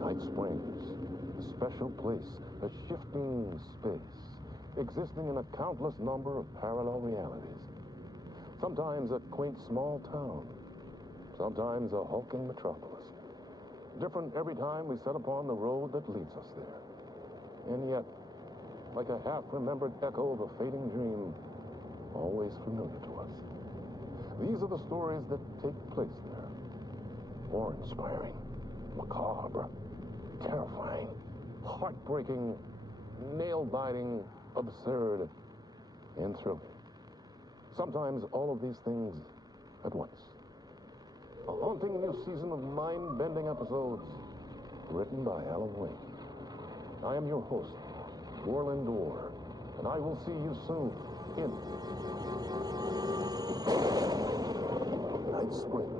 Night Springs, a special place, a shifting space, existing in a countless number of parallel realities. Sometimes a quaint small town, sometimes a hulking metropolis. Different every time we set upon the road that leads us there. And yet, like a half-remembered echo of a fading dream, always familiar to us. These are the stories that take place there. Awe-inspiring, macabre, terrifying, heartbreaking, nail-biting, absurd, and thrilling. Sometimes all of these things at once. A haunting new season of mind-bending episodes written by Alan Wake. I am your host, Warland Orr, and I will see you soon in Night Springs.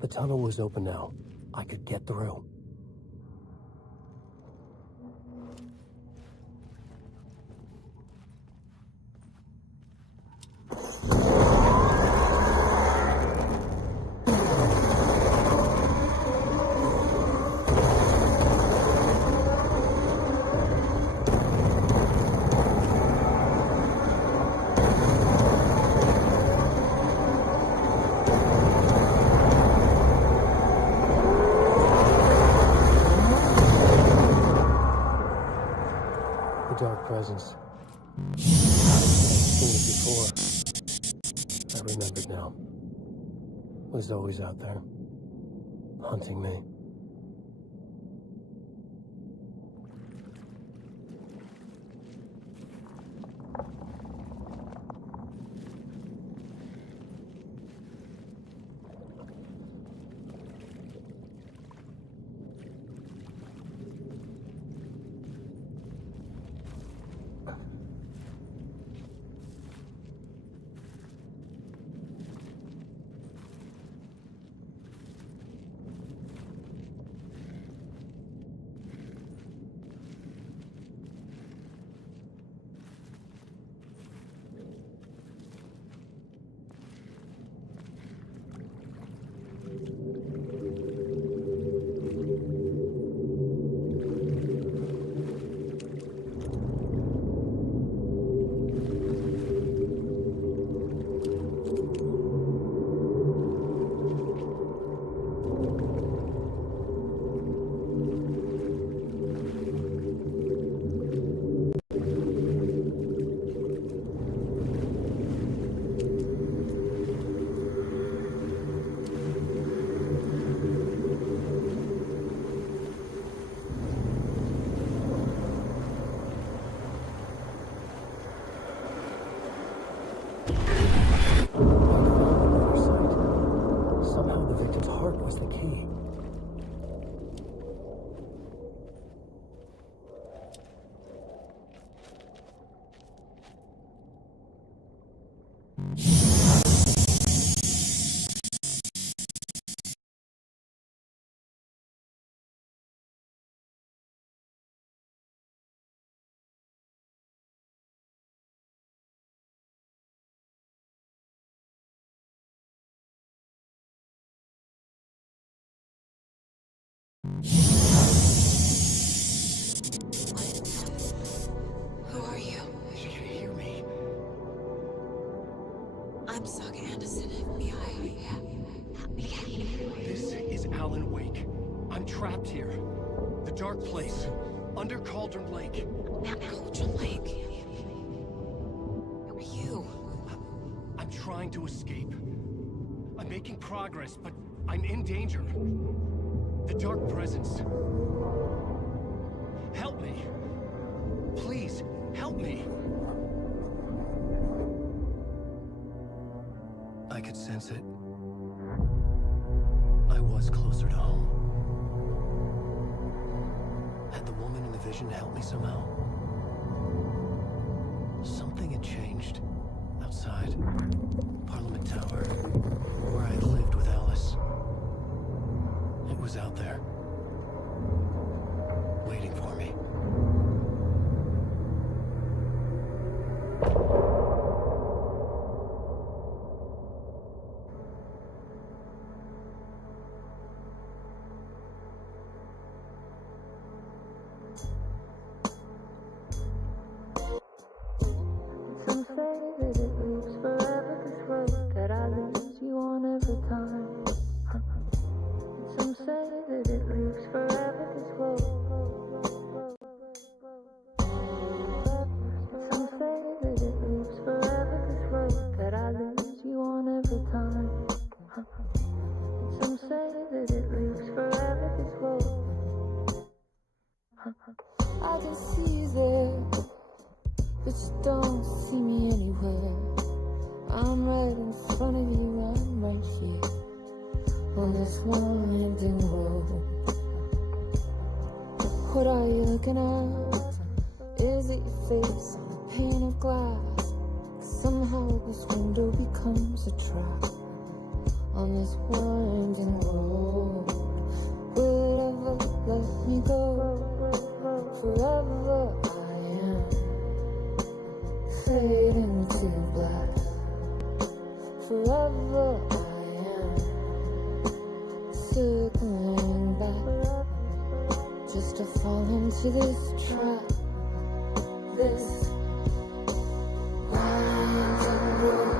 The tunnel was open now. I could get through. Dark presence. I've seen it before. I remembered now. It was always out there, hunting me. victim's heart was the key. Who are you? She can hear me. I'm Saga Anderson, FBI. Help me get you. This is Alan Wake. I'm trapped here. The dark place. Under Cauldron Lake. Mount Cauldron Lake. Who are you? I'm trying to escape. I'm making progress, but I'm in danger. The dark presence. Help me. Please, help me. I could sense it. I was closer to home. Had the woman in the vision helped me somehow? Something had changed. Outside. Parliament Tower. Where I had lived with Alice. It was out there. Waiting for me. Some say that it lives forever, this road that I lose you on every time. Some say that it lives forever, this road. Some say that it lives forever, this road that I lose you on every time. Some say that it lives forever, this road. I can see you there, but you don't see me anywhere. I'm right in front of you, I'm right here on this winding road. What are you looking at? Is it your face on a pane of glass? 'Cause somehow this window becomes a trap on this winding road. Will it ever let me go? Forever I am fading to black. Forever I am circling back, just to fall into this trap, this winding road.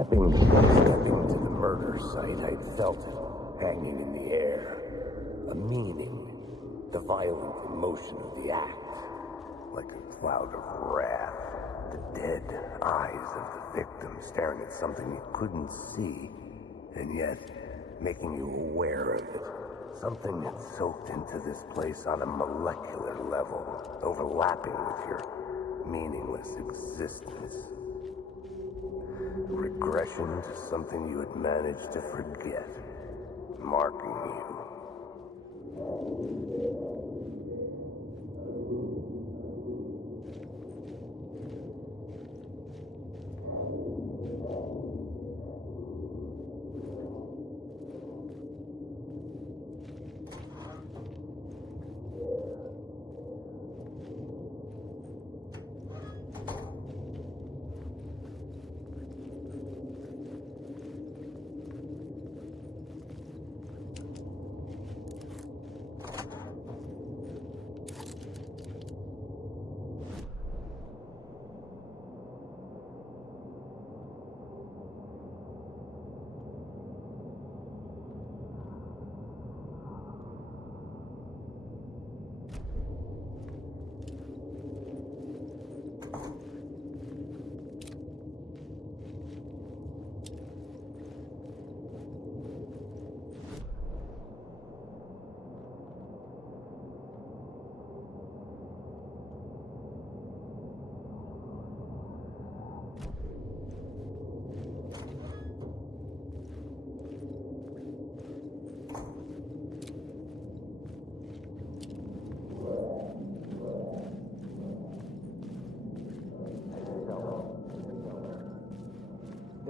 Stepping to the murder site, I'd felt it, hanging in the air. A meaning, the violent emotion of the act, like a cloud of wrath. The dead eyes of the victim staring at something you couldn't see, and yet making you aware of it. Something that's soaked into this place on a molecular level, overlapping with your meaningless existence. Regression to something you had managed to forget, marking you.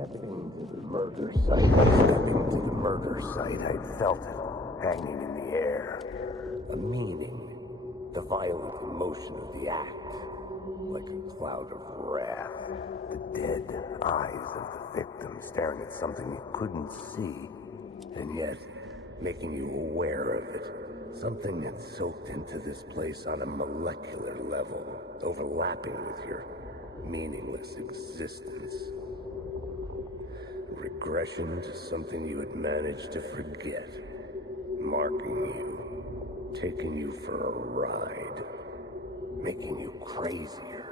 Stepping to the murder site, I'd felt it, hanging in the air. A meaning, the violent emotion of the act, like a cloud of wrath. The dead eyes of the victim staring at something you couldn't see, and yet making you aware of it. Something that's soaked into this place on a molecular level, overlapping with your meaningless existence. Regression to something you had managed to forget, marking you, taking you for a ride, making you crazier.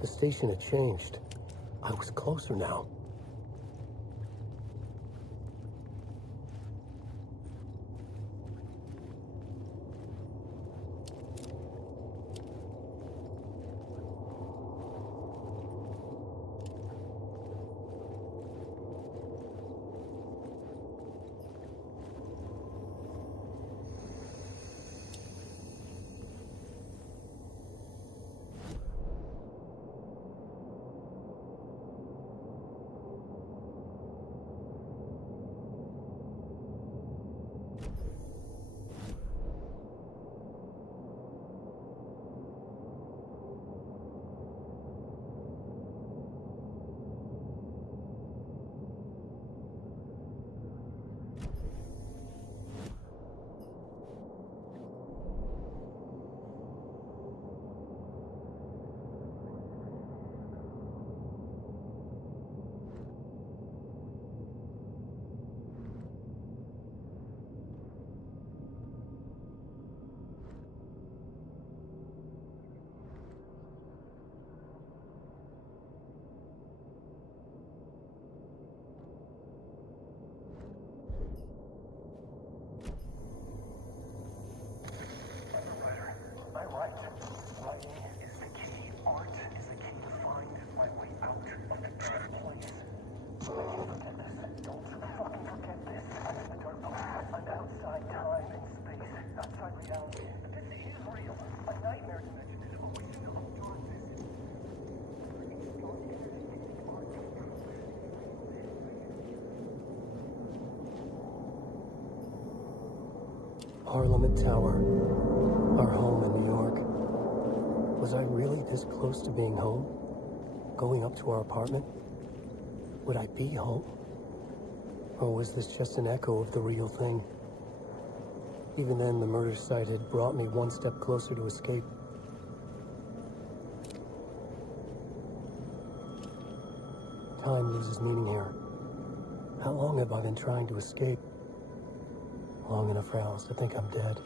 The station had changed. I was closer now. Parliament Tower, our home in New York. Was I really this close to being home? Going up to our apartment? Would I be home? Or was this just an echo of the real thing? Even then, the murder site had brought me one step closer to escape. Time loses meaning here. How long have I been trying to escape? Long enough for Alice to think I'm dead.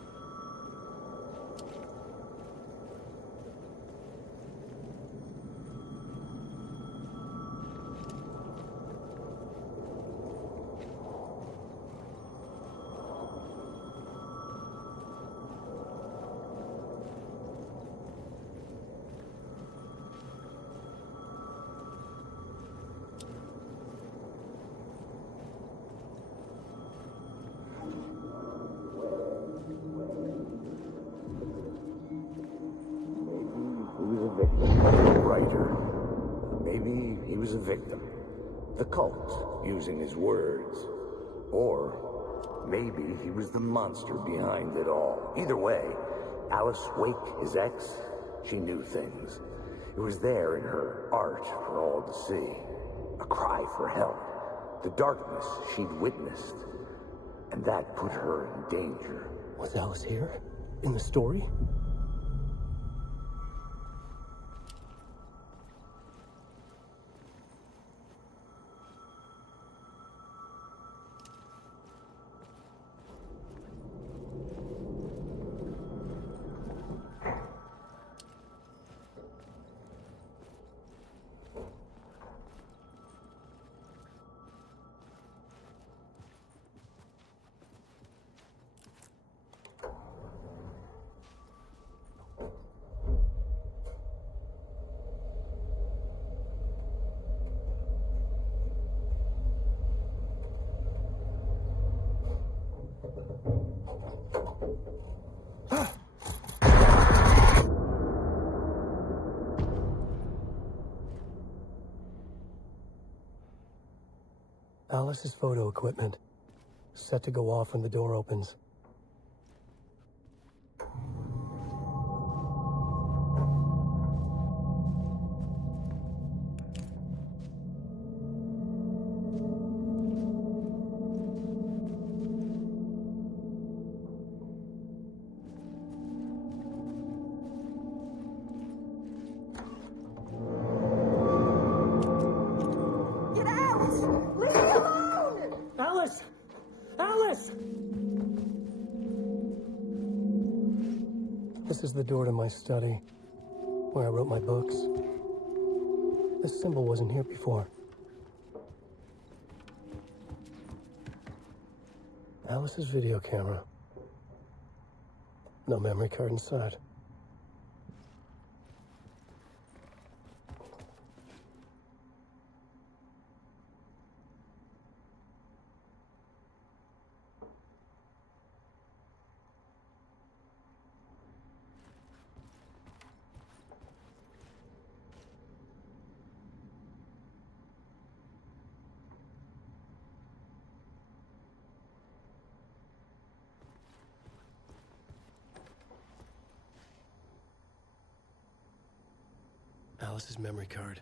Maybe he was a victim. The cult, using his words. Or maybe he was the monster behind it all. Either way, Alice Wake, his ex, she knew things. It was there in her art for all to see. A cry for help. The darkness she'd witnessed. And that put her in danger. Was Alice here? In the story? Alice's photo equipment. Set to go off when the door opens. Get out! Leave me alone! Alice! Alice! This is the door to my study, where I wrote my books. This symbol wasn't here before. Alice's video camera. No memory card inside. Alice's memory card.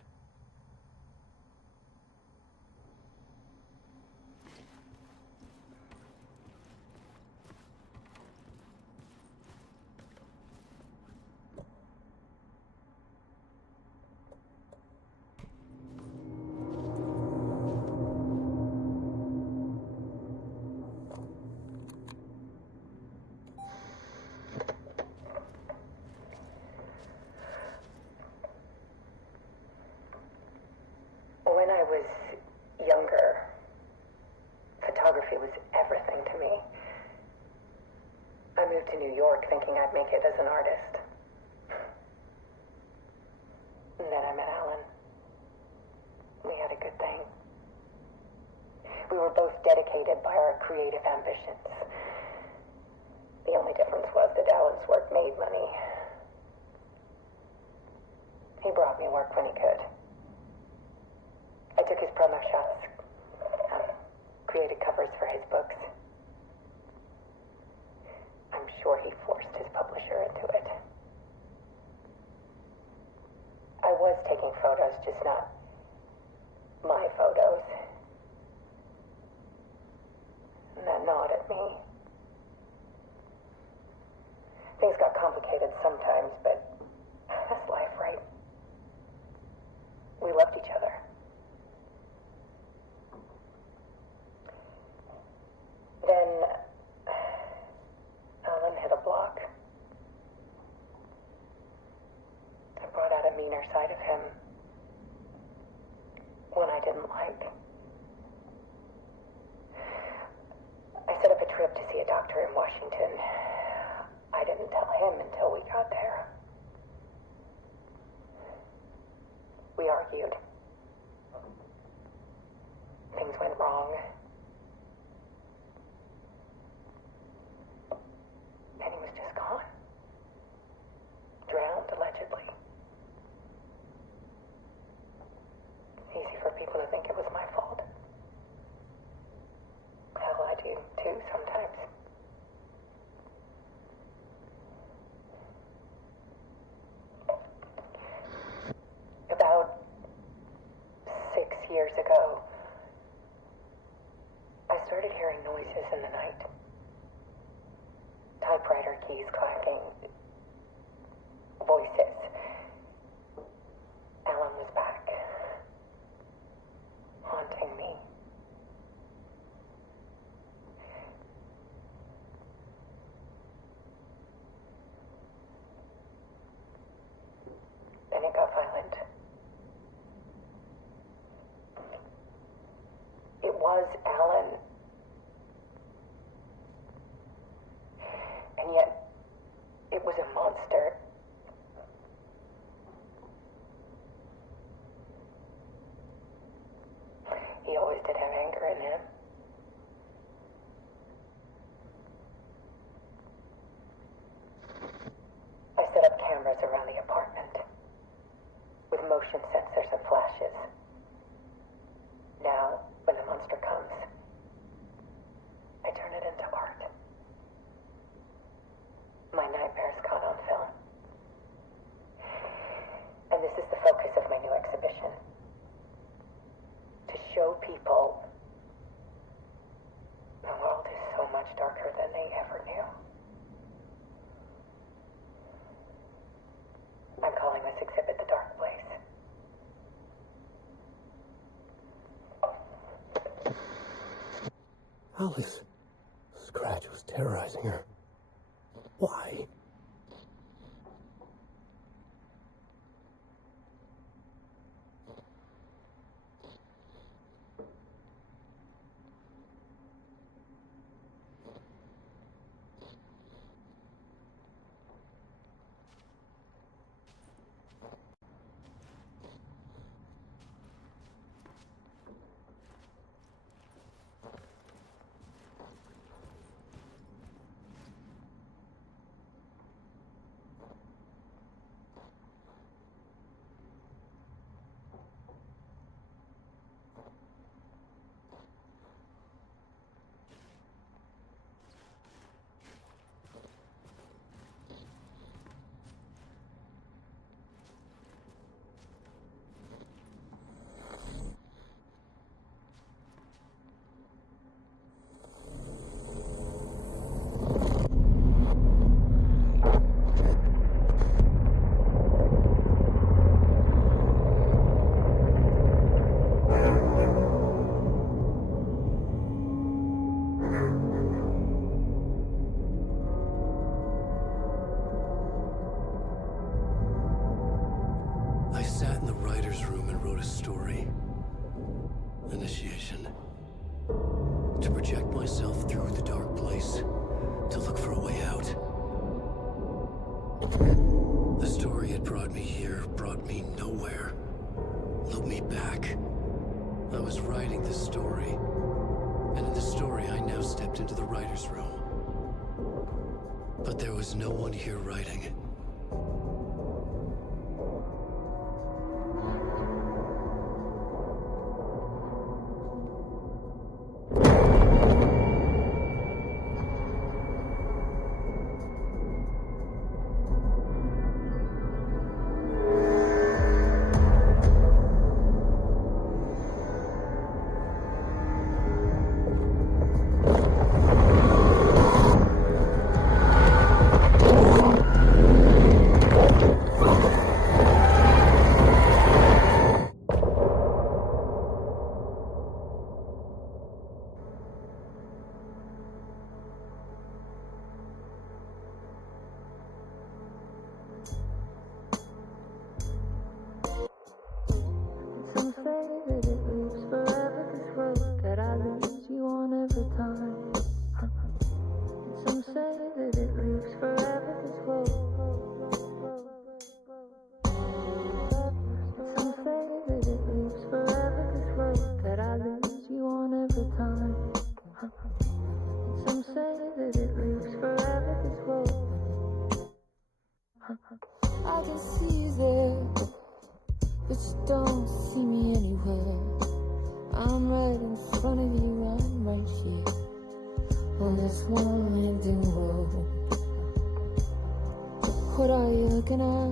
When I was younger, photography was everything to me. I moved to New York thinking I'd make it as an artist. And then I met Alan. We had a good thing. We were both dedicated by our creative ambitions. The only difference was that Alan's work made money. He brought me work when he could. I took his promo shots, created covers for his books. I'm just not my photos. And that nod at me. Things got complicated sometimes, but that's life, right? We loved each other. Then Alan hit a block. I brought out a meaner side of him. One I didn't like. I set up a trip to see a doctor in Washington. I didn't tell him until we got there. We argued. Things went wrong. And he was just gone. Drowned, allegedly. Easy for people to think it was my fault. Hell, I do too sometimes. About 6 years ago, I started hearing noises in the night. Typewriter keys clacking. Voices. Alan was back. Haunting me. Then it got violent. It was Alan. And yet, it was a monster. He always did have anger in him. I set up cameras around the apartment with motion sensors and flashes. Now, when the monster comes, I turn it into art. My nightmares caught on film. And this is the focus of my new exhibition. To show people the world is so much darker than they ever knew. I'm calling this exhibit The Dark Place. Alice. Scratch was terrorizing her. Why? Initiation. To project myself through the dark place, to look for a way out. The story had brought me here, brought me nowhere. Looped me back. I was writing the story. And in the story, I now stepped into the writer's room. But there was no one here writing. that it loops forever, this road that I lose you on every time. And some say that it loops forever, this road. And some say that it loops forever, this road that I lose you on every time. And some say that it loops forever, this road. I can see you there, but you don't see me anywhere. I'm right in front of you, I'm right here, on this winding road. What are you looking at?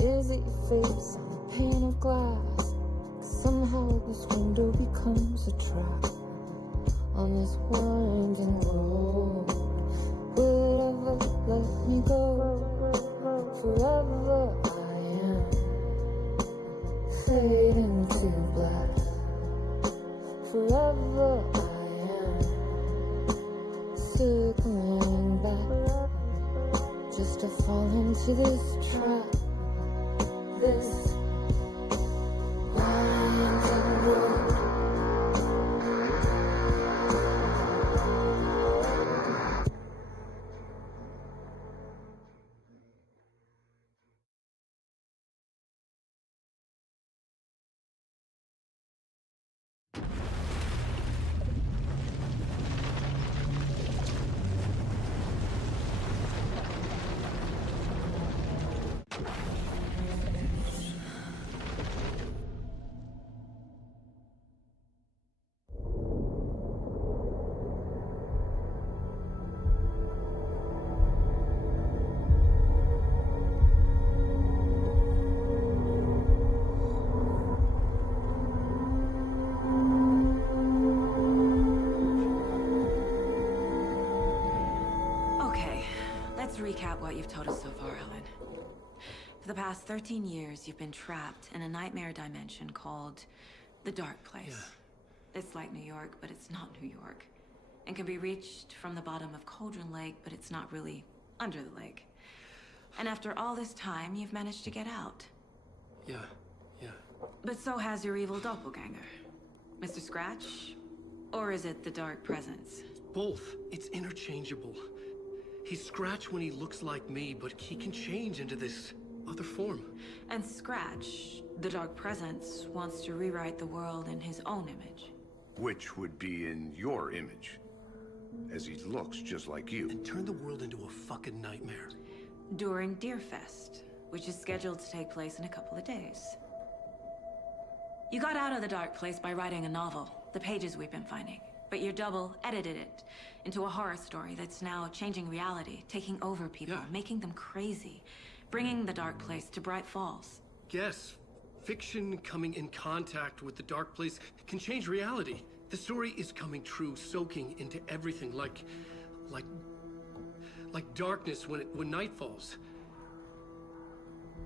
Is it your face on a pane of glass? 'Cause somehow this window becomes a trap, on this winding road. Will it ever let me go? Forever I am fading to black. Forever I am circling back, just to fall into this trap, this winding road. Okay, let's recap what you've told us so far, Ellen. For the past 13 years, you've been trapped in a nightmare dimension called the Dark Place. It's like New York, but it's not New York. And can be reached from the bottom of Cauldron Lake, but it's not really under the lake. And after all this time, you've managed to get out. Yeah. But so has your evil doppelganger. Mr. Scratch? Or is it the Dark Presence? Both. It's interchangeable. He's Scratch when he looks like me, but he can change into this other form. And Scratch, the Dark Presence, wants to rewrite the world in his own image. Which would be in your image, as he looks just like you. And turn the world into a fucking nightmare. During Deerfest, which is scheduled to take place in a couple of days. You got out of the Dark Place by writing a novel, the pages we've been finding. But your double edited it into a horror story that's now changing reality, taking over people, making them crazy, bringing the Dark Place to Bright Falls. Yes, fiction coming in contact with the Dark Place can change reality. The story is coming true, soaking into everything like darkness when night falls.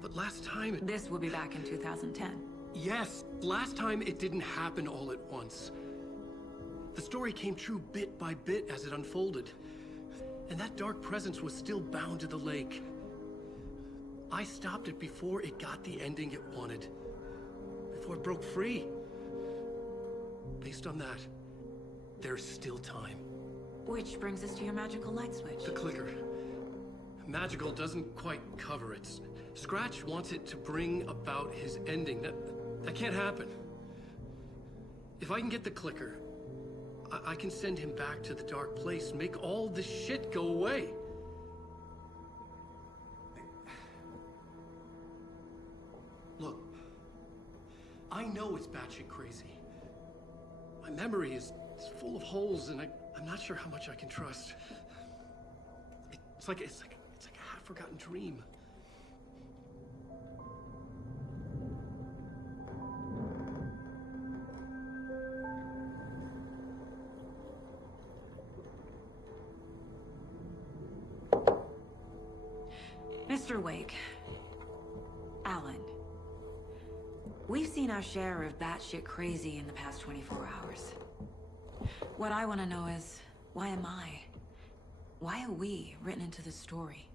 But last time This will be back in 2010. Yes, last time it didn't happen all at once. The story came true bit by bit as it unfolded. And that dark presence was still bound to the lake. I stopped it before it got the ending it wanted. Before it broke free. Based on that, there's still time. Which brings us to your magical light switch. The clicker. Magical doesn't quite cover it. Scratch wants it to bring about his ending. That can't happen. If I can get the clicker, I can send him back to the Dark Place, make all this shit go away. Look, I know it's batshit crazy. My memory is full of holes, and I'm not sure how much I can trust. It's like a half-forgotten dream. Mr. Wake, Alan, we've seen our share of batshit crazy in the past 24 hours. What I want to know is, why am I? Why are we written into the story?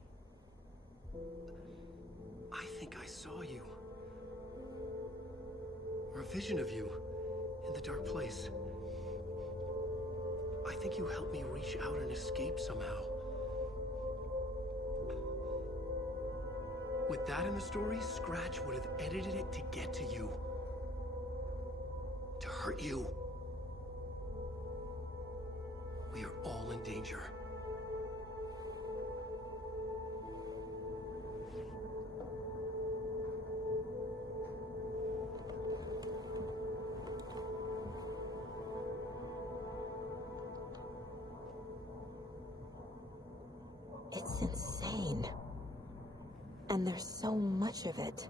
I think I saw you. or a vision of you in the dark place. I think you helped me reach out and escape somehow. With that in the story, Scratch would have edited it to get to you. To hurt you. We are all in danger. It's insane. And there's so much of it.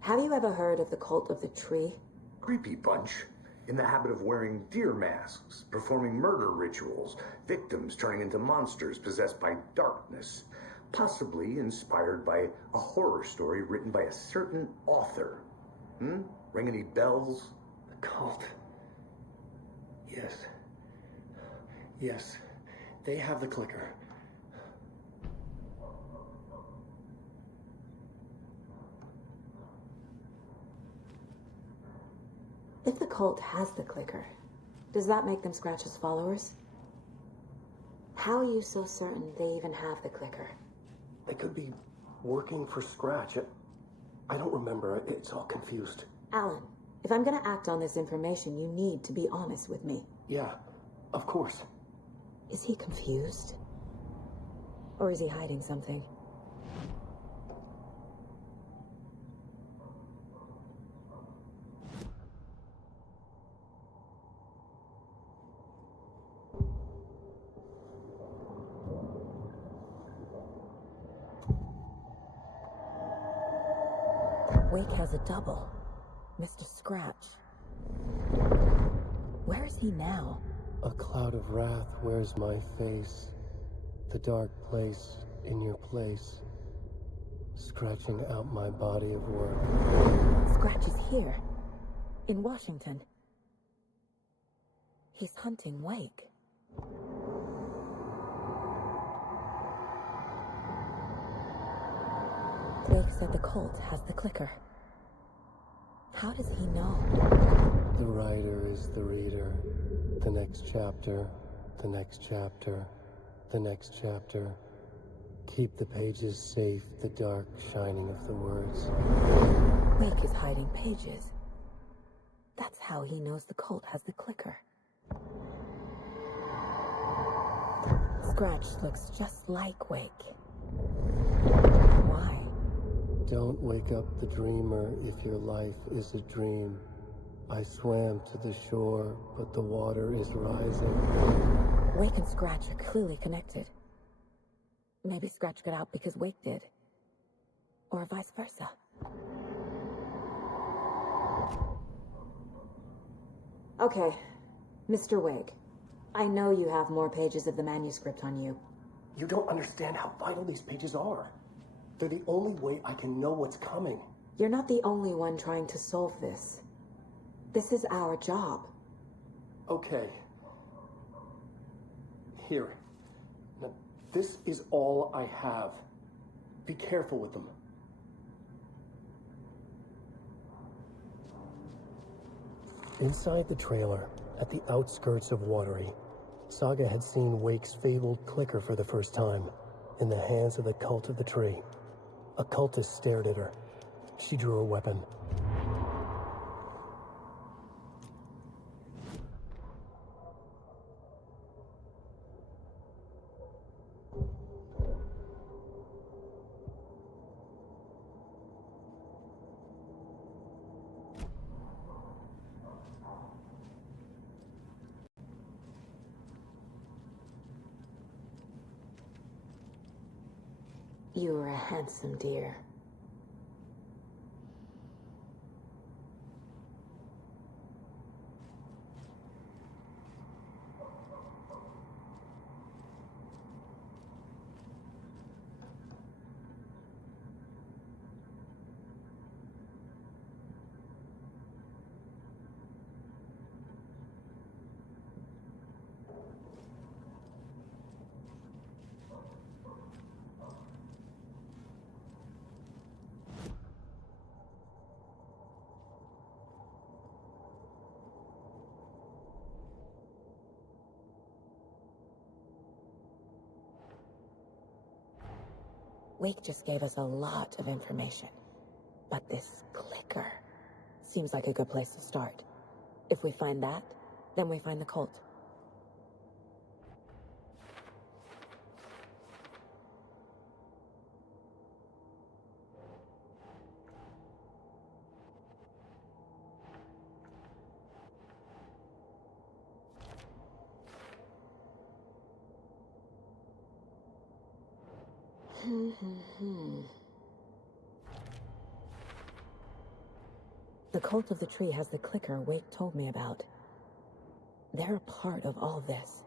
Have you ever heard of the cult of the tree? Creepy bunch. In the habit of wearing deer masks, performing murder rituals, victims turning into monsters possessed by darkness. Possibly inspired by a horror story written by a certain author. Ring any bells? The cult. Yes. Yes. They have the clicker. If the cult has the clicker, does that make them Scratch's followers? How are you so certain they even have the clicker? They could be working for Scratch. I don't remember. It's all confused. Alan, if I'm gonna act on this information, you need to be honest with me. Yeah, of course. Is he confused? Or is he hiding something? Wake has a double. Mr. Scratch. Where is he now? A cloud of wrath wears my face. The dark place in your place. Scratching out my body of work. Scratch is here. In Washington. He's hunting Wake. Wake said the cult has the clicker. How does he know? The writer is the reader. The next chapter, the next chapter, the next chapter. Keep the pages safe, the dark shining of the words. Wake is hiding pages. That's how he knows the cult has the clicker. Scratch looks just like Wake. Why? Don't wake up the dreamer if your life is a dream. I swam to the shore, but the water is rising. Wake and Scratch are clearly connected. Maybe Scratch got out because Wake did. Or vice versa. Okay, Mr. Wake. I know you have more pages of the manuscript on you. You don't understand how vital these pages are. They're the only way I can know what's coming. You're not the only one trying to solve this. This is our job. Okay. Here. Now, this is all I have. Be careful with them. Inside the trailer, at the outskirts of Watery, Saga had seen Wake's fabled clicker for the first time, in the hands of the cult of the tree. A cultist stared at her. She drew a weapon. You're a handsome dear. Wake just gave us a lot of information. But this clicker seems like a good place to start. If we find that, then we find the cult. The cult of the tree has the clicker Wake told me about. They're a part of all this.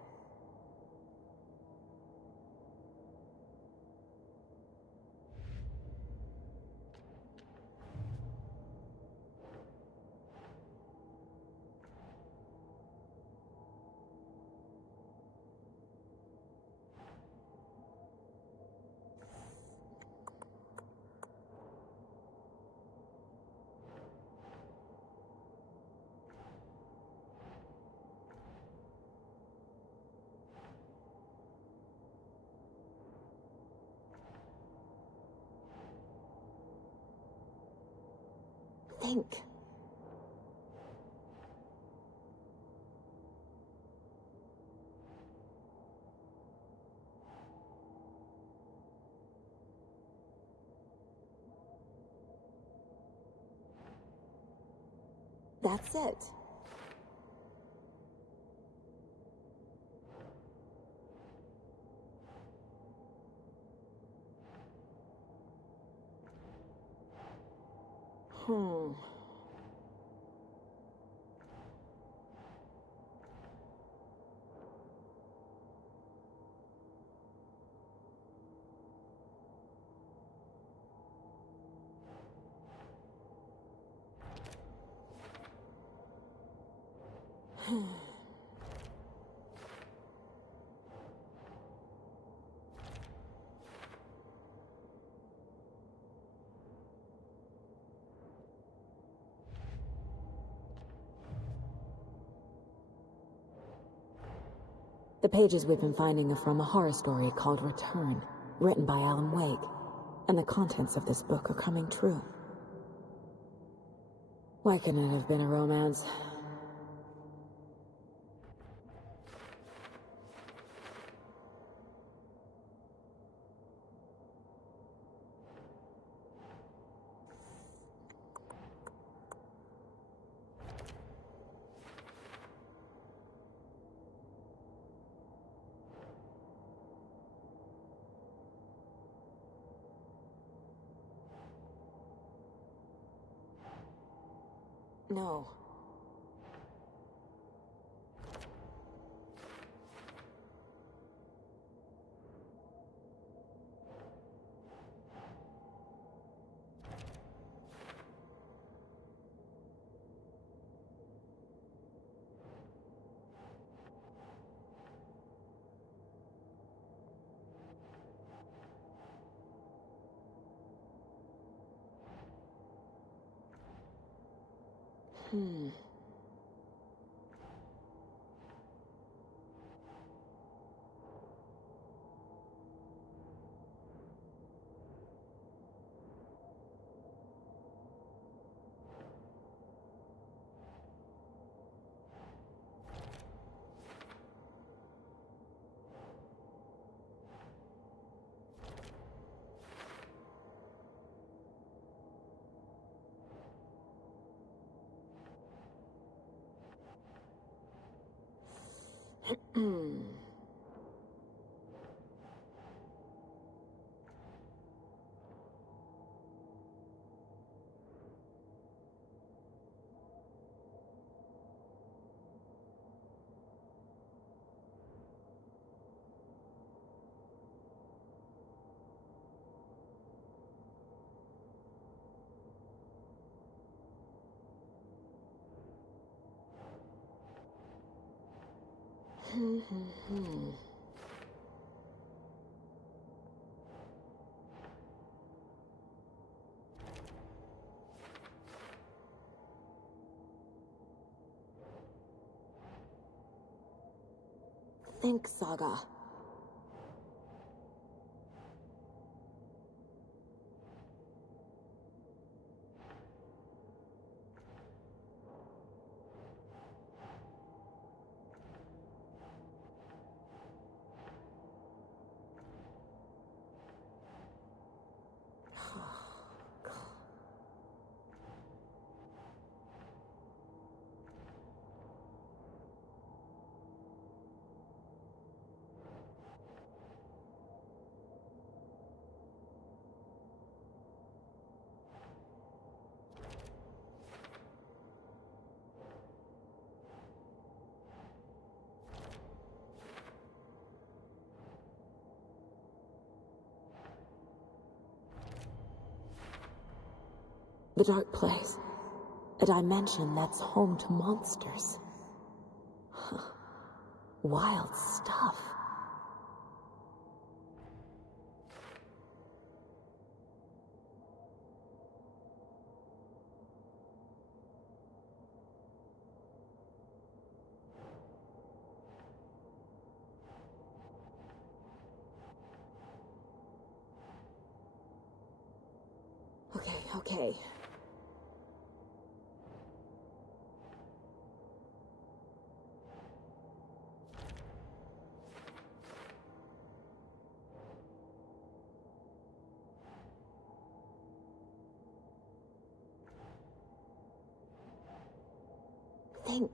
Think. That's it. Hmm. The pages we've been finding are from a horror story called Return, written by Alan Wake, and the contents of this book are coming true. Why couldn't it have been a romance? No. Hmm. Think, Saga. The dark place. A dimension that's home to monsters. Huh. Wild stuff. Okay. Think.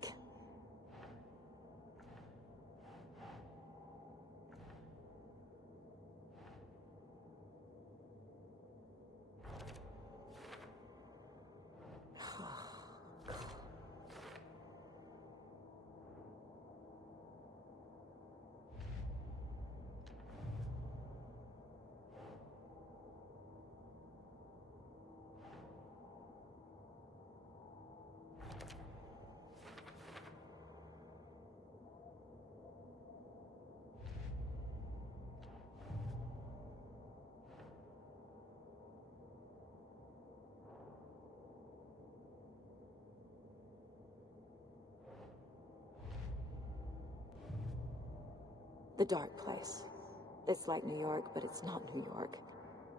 The dark place. It's like New York, but it's not New York.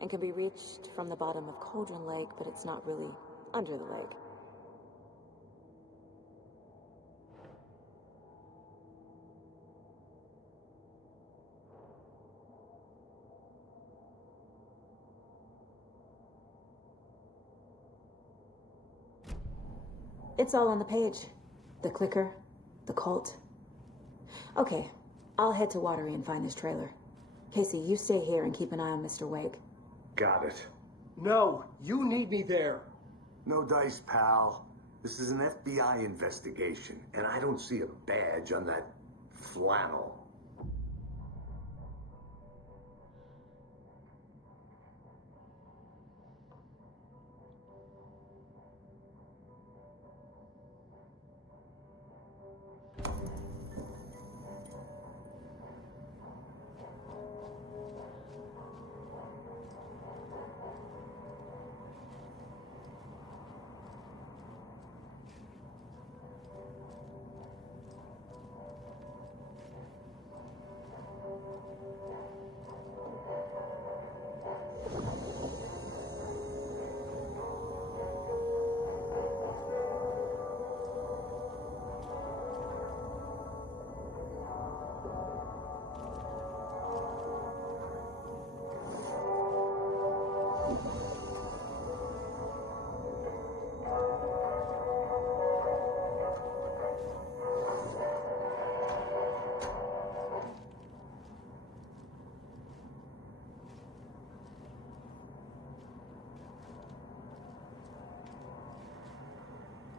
And can be reached from the bottom of Cauldron Lake, but it's not really under the lake. It's all on the page. The clicker, the cult. Okay, I'll head to Watery and find this trailer. Casey, you stay here and keep an eye on Mr. Wake. Got it. No, you need me there. No dice, pal. This is an FBI investigation, and I don't see a badge on that flannel.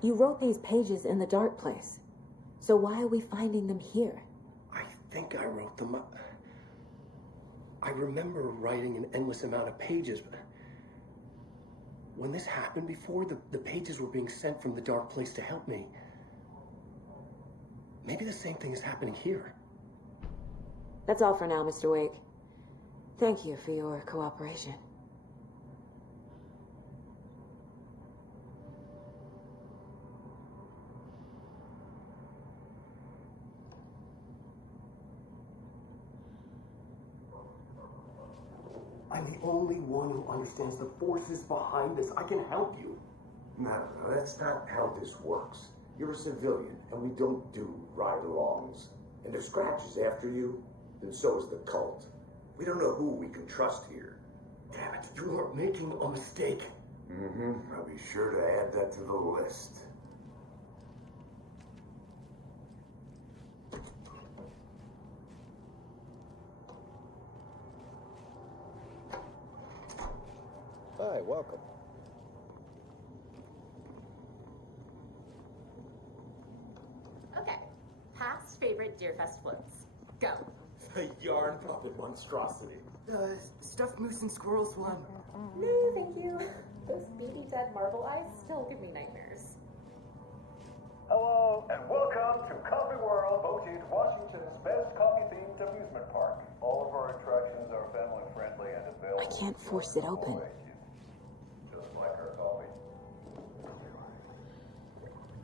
You wrote these pages in the dark place. So why are we finding them here? I think I wrote them up. I remember writing an endless amount of pages, but when this happened before, the pages were being sent from the dark place to help me. Maybe the same thing is happening here. That's all for now, Mr. Wake. Thank you for your cooperation. I'm the only one who understands the forces behind this. I can help you. No, that's not how this works. You're a civilian, and we don't do ride-alongs. And if Scratch is after you, then so is the cult. We don't know who we can trust here. Damn it, you are making a mistake. I'll be sure to add that to the list. Hi, welcome. Okay. Past favorite Deerfest floats. Go. The yarn puppet monstrosity. Stuffed moose and squirrels one. No, thank you. Those beady dead marble eyes still give me nightmares. Hello, and welcome to Coffee World, voted Washington's best coffee-themed amusement park. All of our attractions are family-friendly and available. I can't force it open. Just like our coffee.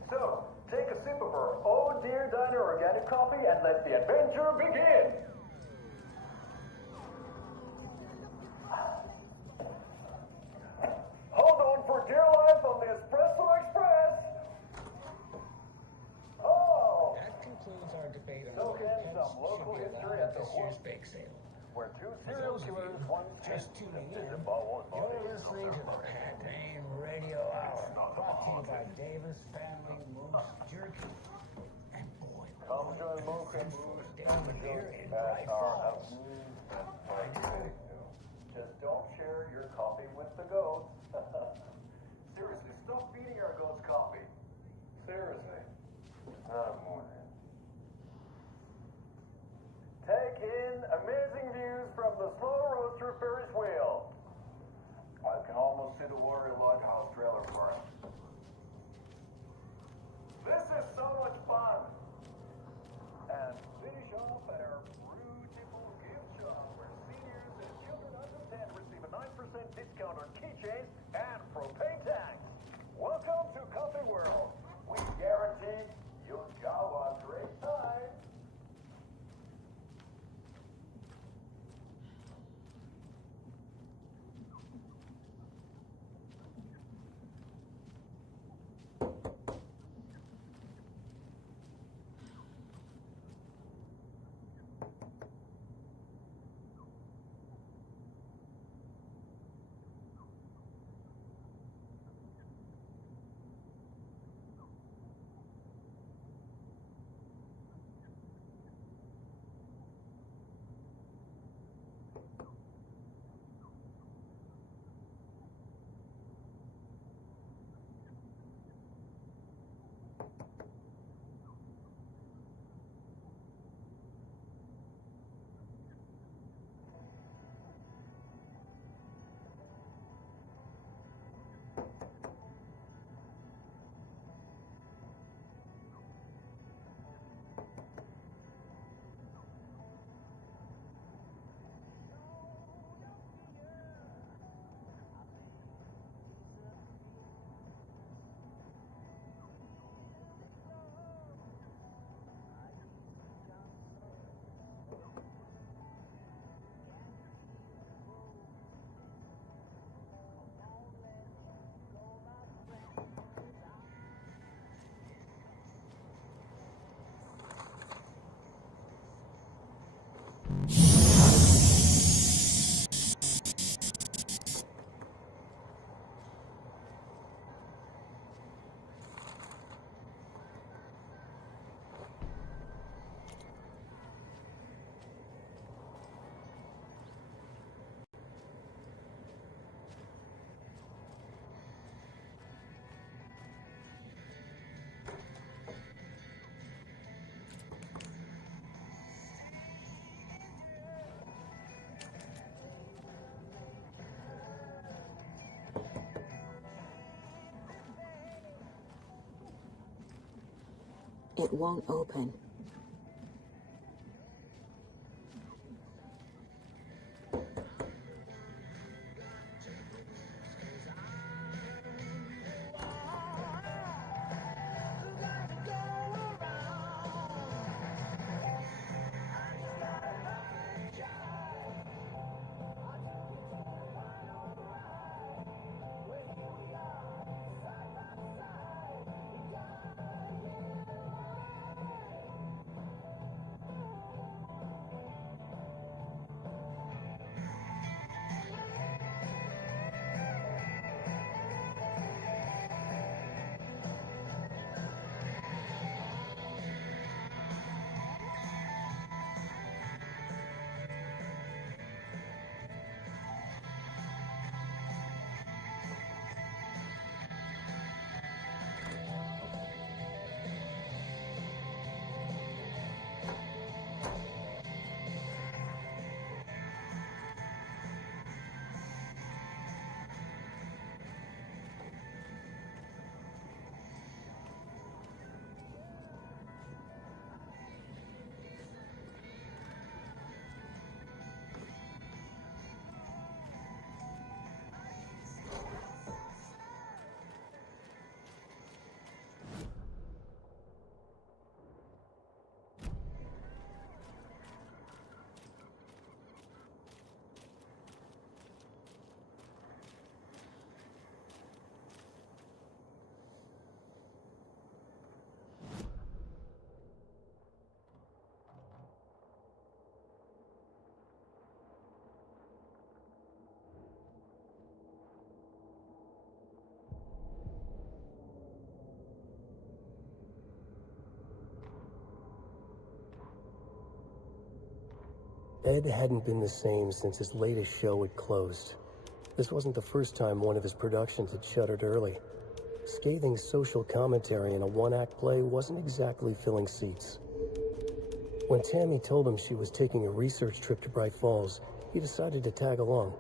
So, take a sip of our Oh Dear Diner organic coffee and let the adventure begin! Hold on for dear life on the Espresso Express! Oh! That concludes our debate on Soak whether in pets some local should be history allowed at the this year's bake sale. where two For serial those of killers you once just tuning in, the you're listening to the Pat Payne Radio Hour, brought to you by Davis Family Moose Jerky. And boy, Come join Moose and for Moose David here in at Bright our Falls. Just don't share your coffee with the goats. Seriously, stop feeding our goats coffee. Seriously. Not a morning. Take in amazing views from the slow roaster Ferris wheel. I can almost see the Warrior Lighthouse trailer park. This is so much fun. And finish off at our beautiful gift shop where seniors and children under 10 receive a 9% discount on keychains and propane tanks. Welcome to Coffee World. We guarantee you'll have a great time. It won't open. Ed hadn't been the same since his latest show had closed. This wasn't the first time one of his productions had shuttered early. Scathing social commentary in a one-act play wasn't exactly filling seats. When Tammy told him she was taking a research trip to Bright Falls, he decided to tag along.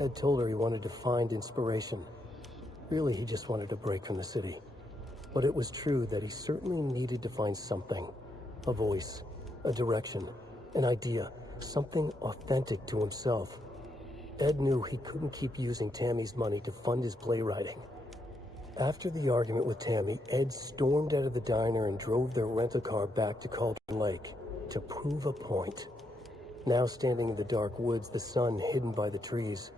Ed told her he wanted to find inspiration. Really, he just wanted a break from the city. But it was true that he certainly needed to find something. A voice, a direction, an idea, something authentic to himself. Ed knew he couldn't keep using Tammy's money to fund his playwriting. After the argument with Tammy, Ed stormed out of the diner and drove their rental car back to Cauldron Lake to prove a point. Now standing in the dark woods, the sun hidden by the trees,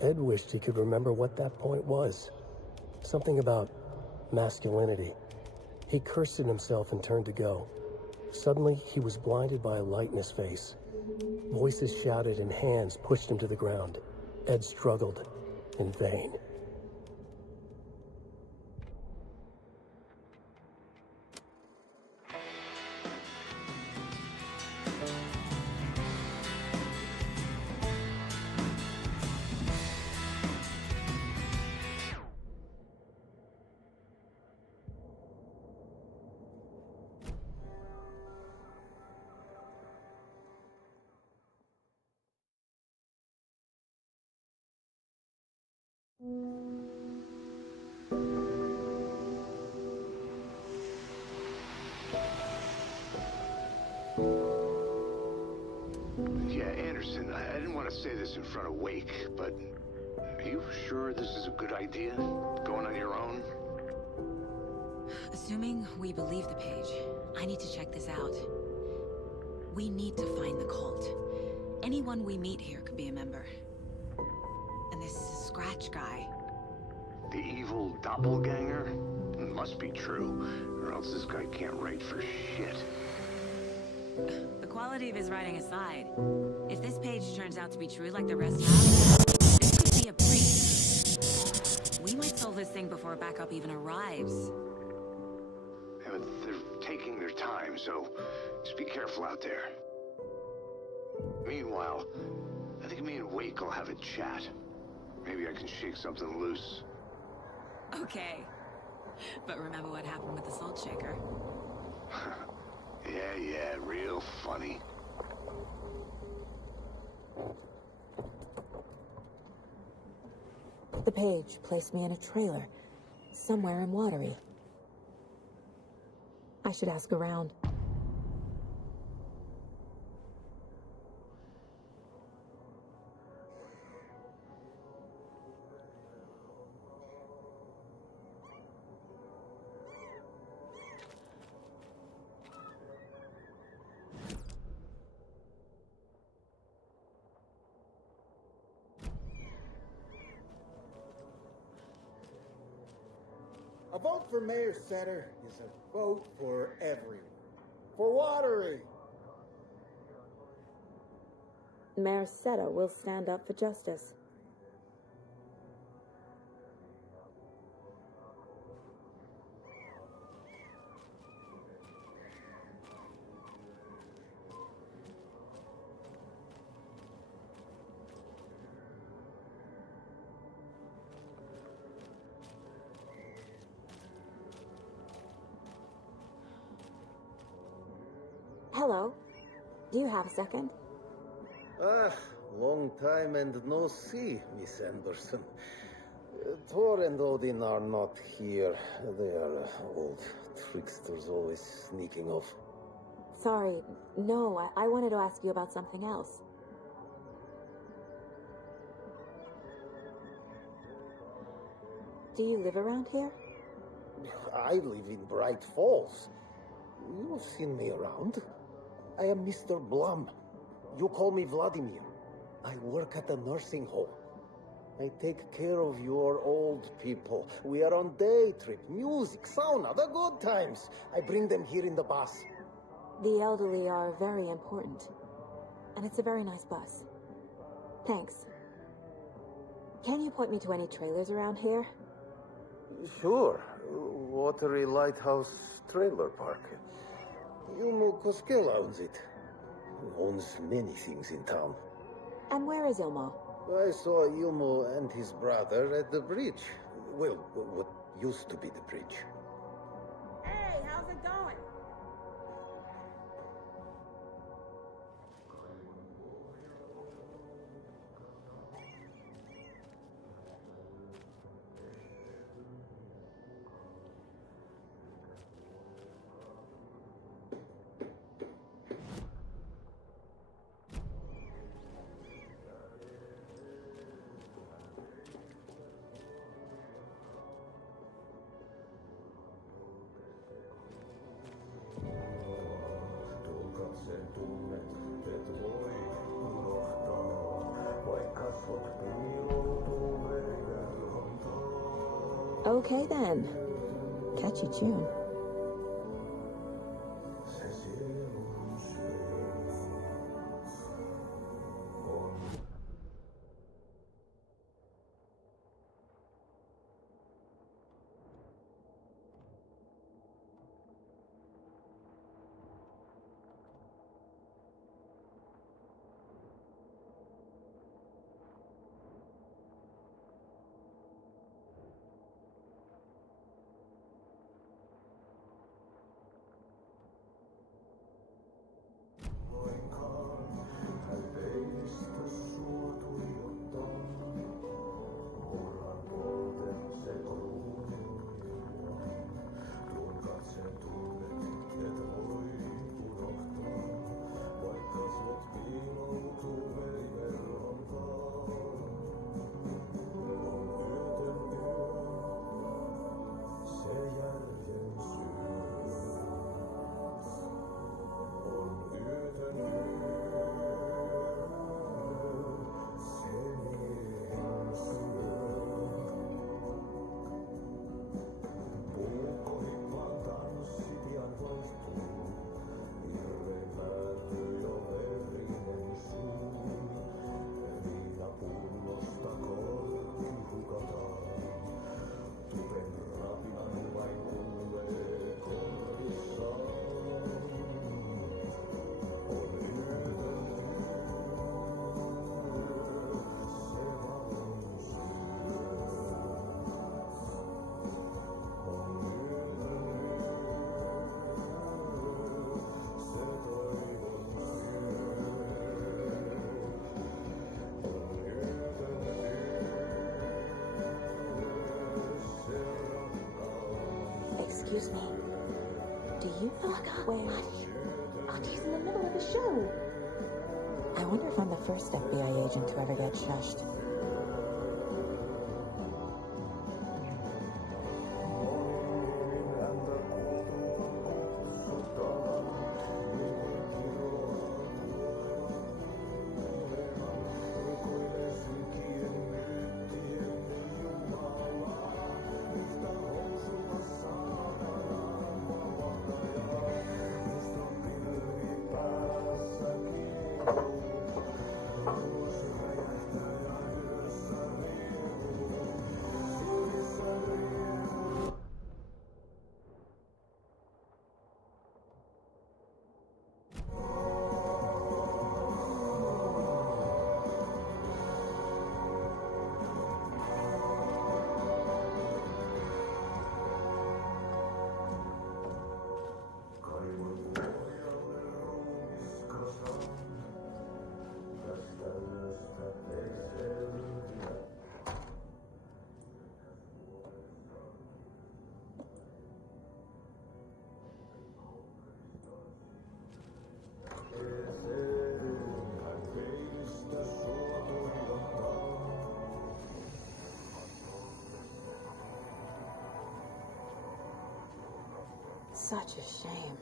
Ed wished he could remember what that point was. Something about masculinity. He cursed at himself and turned to go. Suddenly, he was blinded by a light in his face. Voices shouted and hands pushed him to the ground. Ed struggled in vain. Yeah, Anderson, I didn't want to say this in front of Wake, but are you sure this is a good idea? Going on your own? Assuming we believe the page, I need to check this out. We need to find the cult. Anyone we meet here could be a member. And this Scratch guy. The evil doppelganger? It must be true, or else this guy can't write for shit. The quality of his writing aside, if this page turns out to be true like the rest have, this could be a break. We might solve this thing before backup even arrives. Yeah, but they're taking their time, so just be careful out there. Meanwhile, I think me and Wake will have a chat. Maybe I can shake something loose. Okay. But remember what happened with the salt shaker? Yeah, real funny. The page placed me in a trailer, somewhere in Watery. I should ask around. A vote for Mayor Setter is a vote for everyone. For Watery. Mayor Seta will stand up for justice. Hello. Do you have a second? Ah, long time and no see, Miss Anderson. Thor and Odin are not here. They are old tricksters always sneaking off. Sorry. No, I wanted to ask you about something else. Do you live around here? I live in Bright Falls. You've seen me around. I am Mr. Blum. You call me Vladimir. I work at a nursing home. I take care of your old people. We are on day trip, music, sauna, the good times. I bring them here in the bus. The elderly are very important. And it's a very nice bus. Thanks. Can you point me to any trailers around here? Sure. Watery Lighthouse Trailer Park. Yumu Koskela owns it. owns many things in town. And where is Ilmo? I saw Ilmo and his brother at the bridge. Well, what used to be the bridge. Hey, how's it going? Okay then. Catchy tune. Excuse me. Do you know where... He's in the middle of a show. I wonder if I'm the first FBI agent to ever get shushed. Such a shame.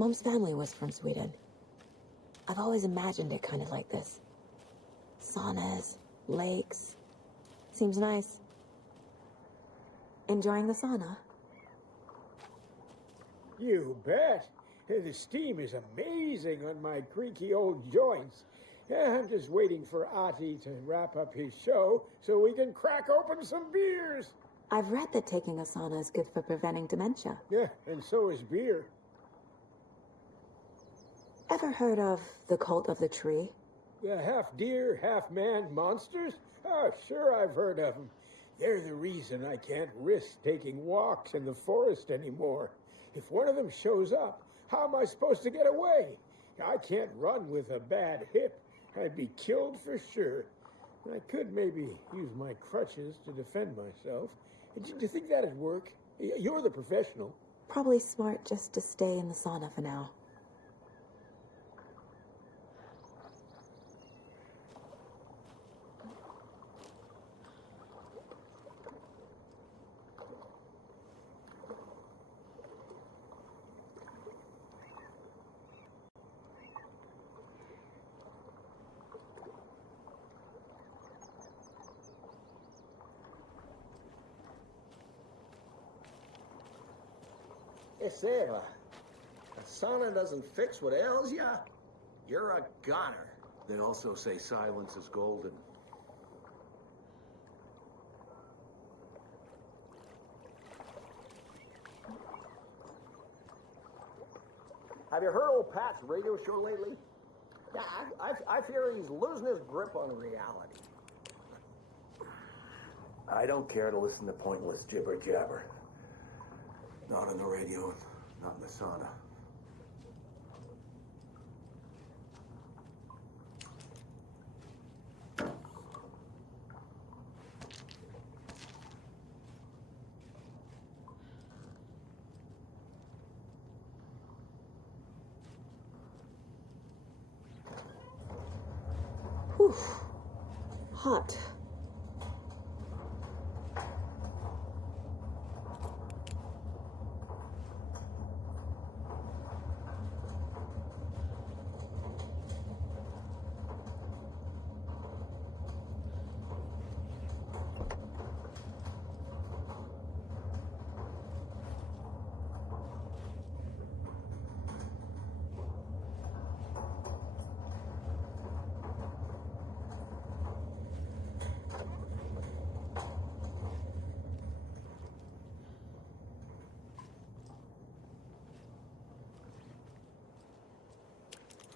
Mom's family was from Sweden. I've always imagined it kind of like this. Saunas, lakes. Seems nice. Enjoying the sauna? You bet. The steam is amazing on my creaky old joints. I'm just waiting for Ati to wrap up his show so we can crack open some beers. I've read that taking a sauna is good for preventing dementia. Yeah, and so is beer. Ever heard of the cult of the tree? The half deer, half man monsters? Oh, sure I've heard of them. They're the reason I can't risk taking walks in the forest anymore. If one of them shows up, how am I supposed to get away? I can't run with a bad hip. I'd be killed for sure. I could maybe use my crutches to defend myself. Do you think that'd work? You're the professional. Probably smart just to stay in the sauna for now. Hey, Saga, a sauna doesn't fix what ails ya. You're a goner. They also say silence is golden. Have you heard old Pat's radio show lately? Yeah, I fear he's losing his grip on reality. I don't care to listen to pointless jibber jabber. Not on the radio, not in the sauna. Whew. Hot.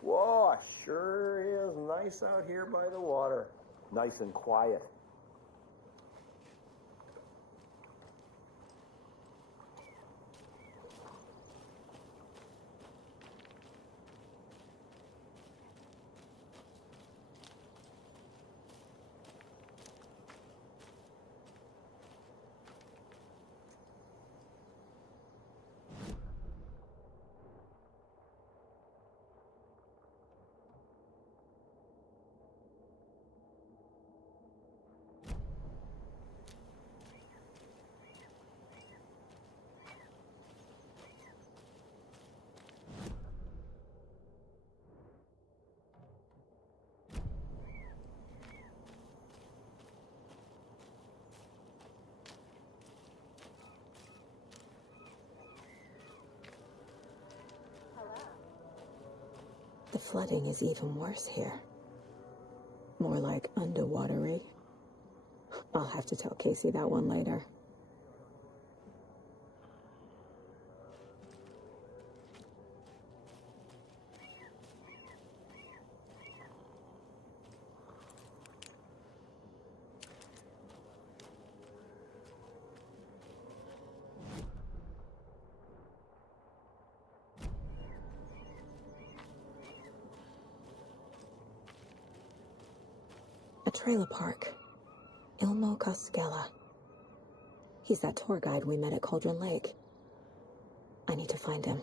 Whoa, sure is nice out here by the water. Nice and quiet. The flooding is even worse here. More like underwatery. I'll have to tell Casey that one later. A trailer park. Ilmo Koskela. He's that tour guide we met at Cauldron Lake. I need to find him.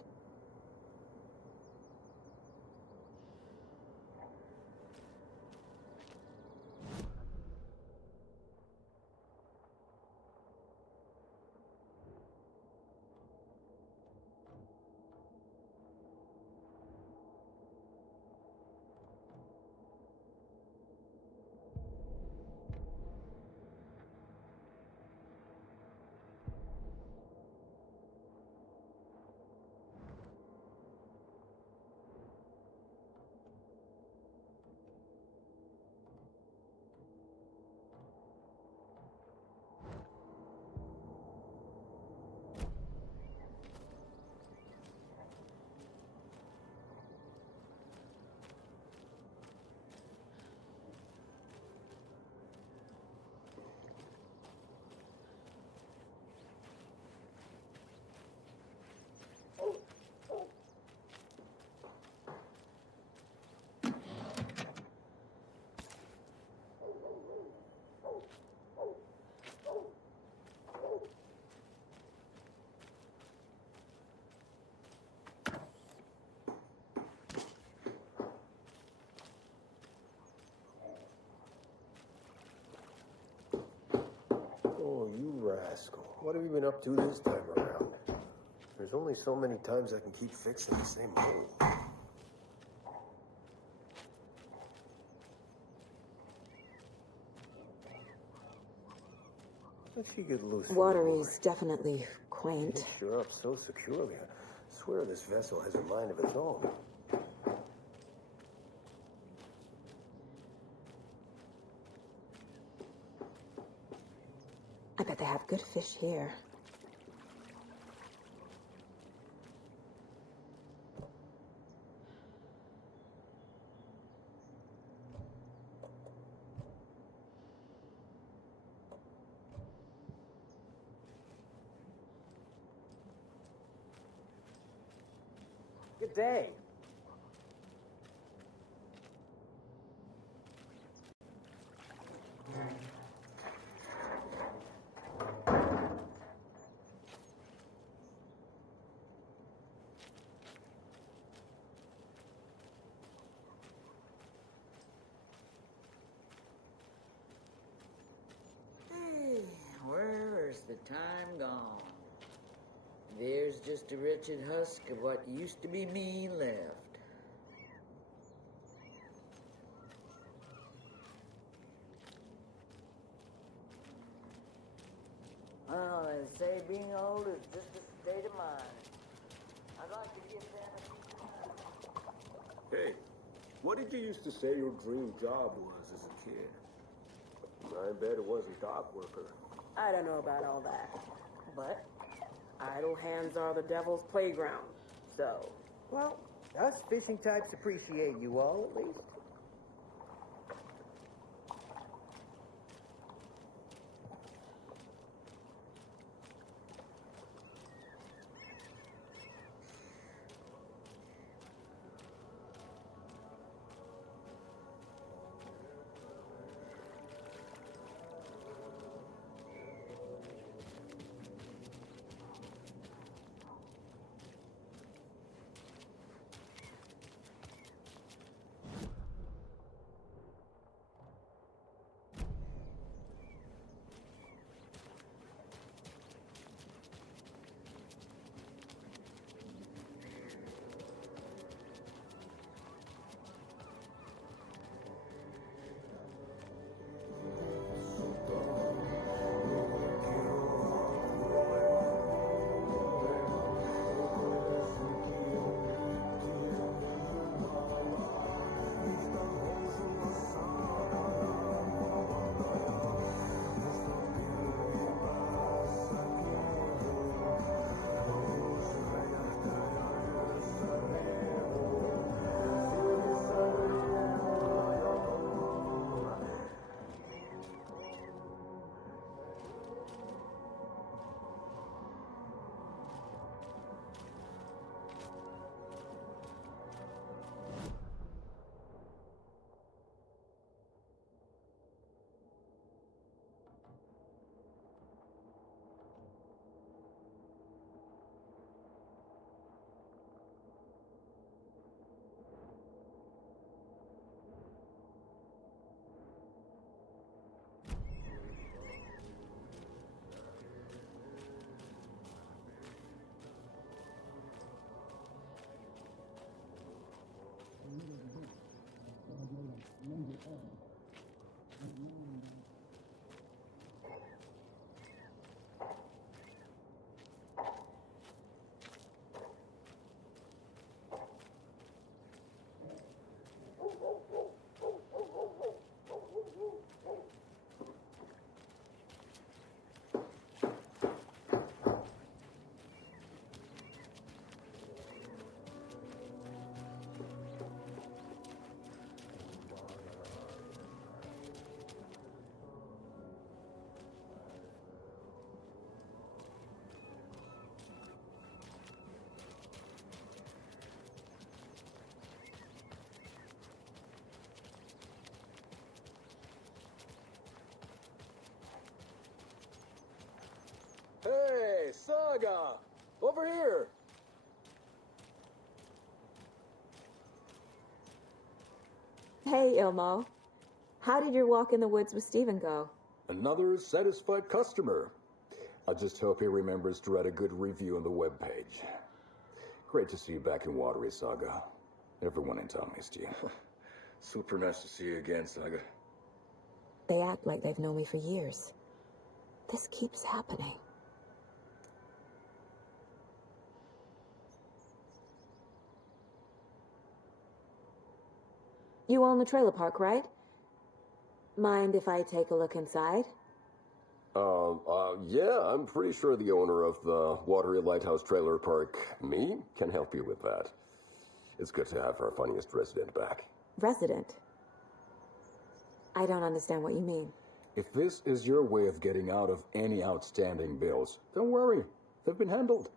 rascal. What have you been up to this time around? There's only so many times I can keep fixing the same hole. How'd she get loose? Watery's definitely quaint. Hitched her up so securely. I swear this vessel has a mind of its own. I bet they have good fish here. Good day. Hey, where's the time gone? There's just a wretched husk of what used to be me left. Well, they say being old is just a state of mind. I'd like to get them Hey, what did you used to say your dream job was as a kid? I bet it wasn't dock worker. I don't know about all that, but idle hands are the devil's playground, so... Well, us fishing types appreciate you all, at least. Hey, Saga! Over here! Hey, Ilmo. How did your walk in the woods with Steven go? Another satisfied customer. I just hope he remembers to write a good review on the webpage. Great to see you back in Watery, Saga. Everyone in town missed you. Super nice to see you again, Saga. They act like they've known me for years. This keeps happening. You own the trailer park, right? Mind if I take a look inside? Yeah, I'm pretty sure the owner of the Watery Lighthouse Trailer Park, me, can help you with that. It's good to have our funniest resident back. Resident? I don't understand what you mean. If this is your way of getting out of any outstanding bills, don't worry. They've been handled.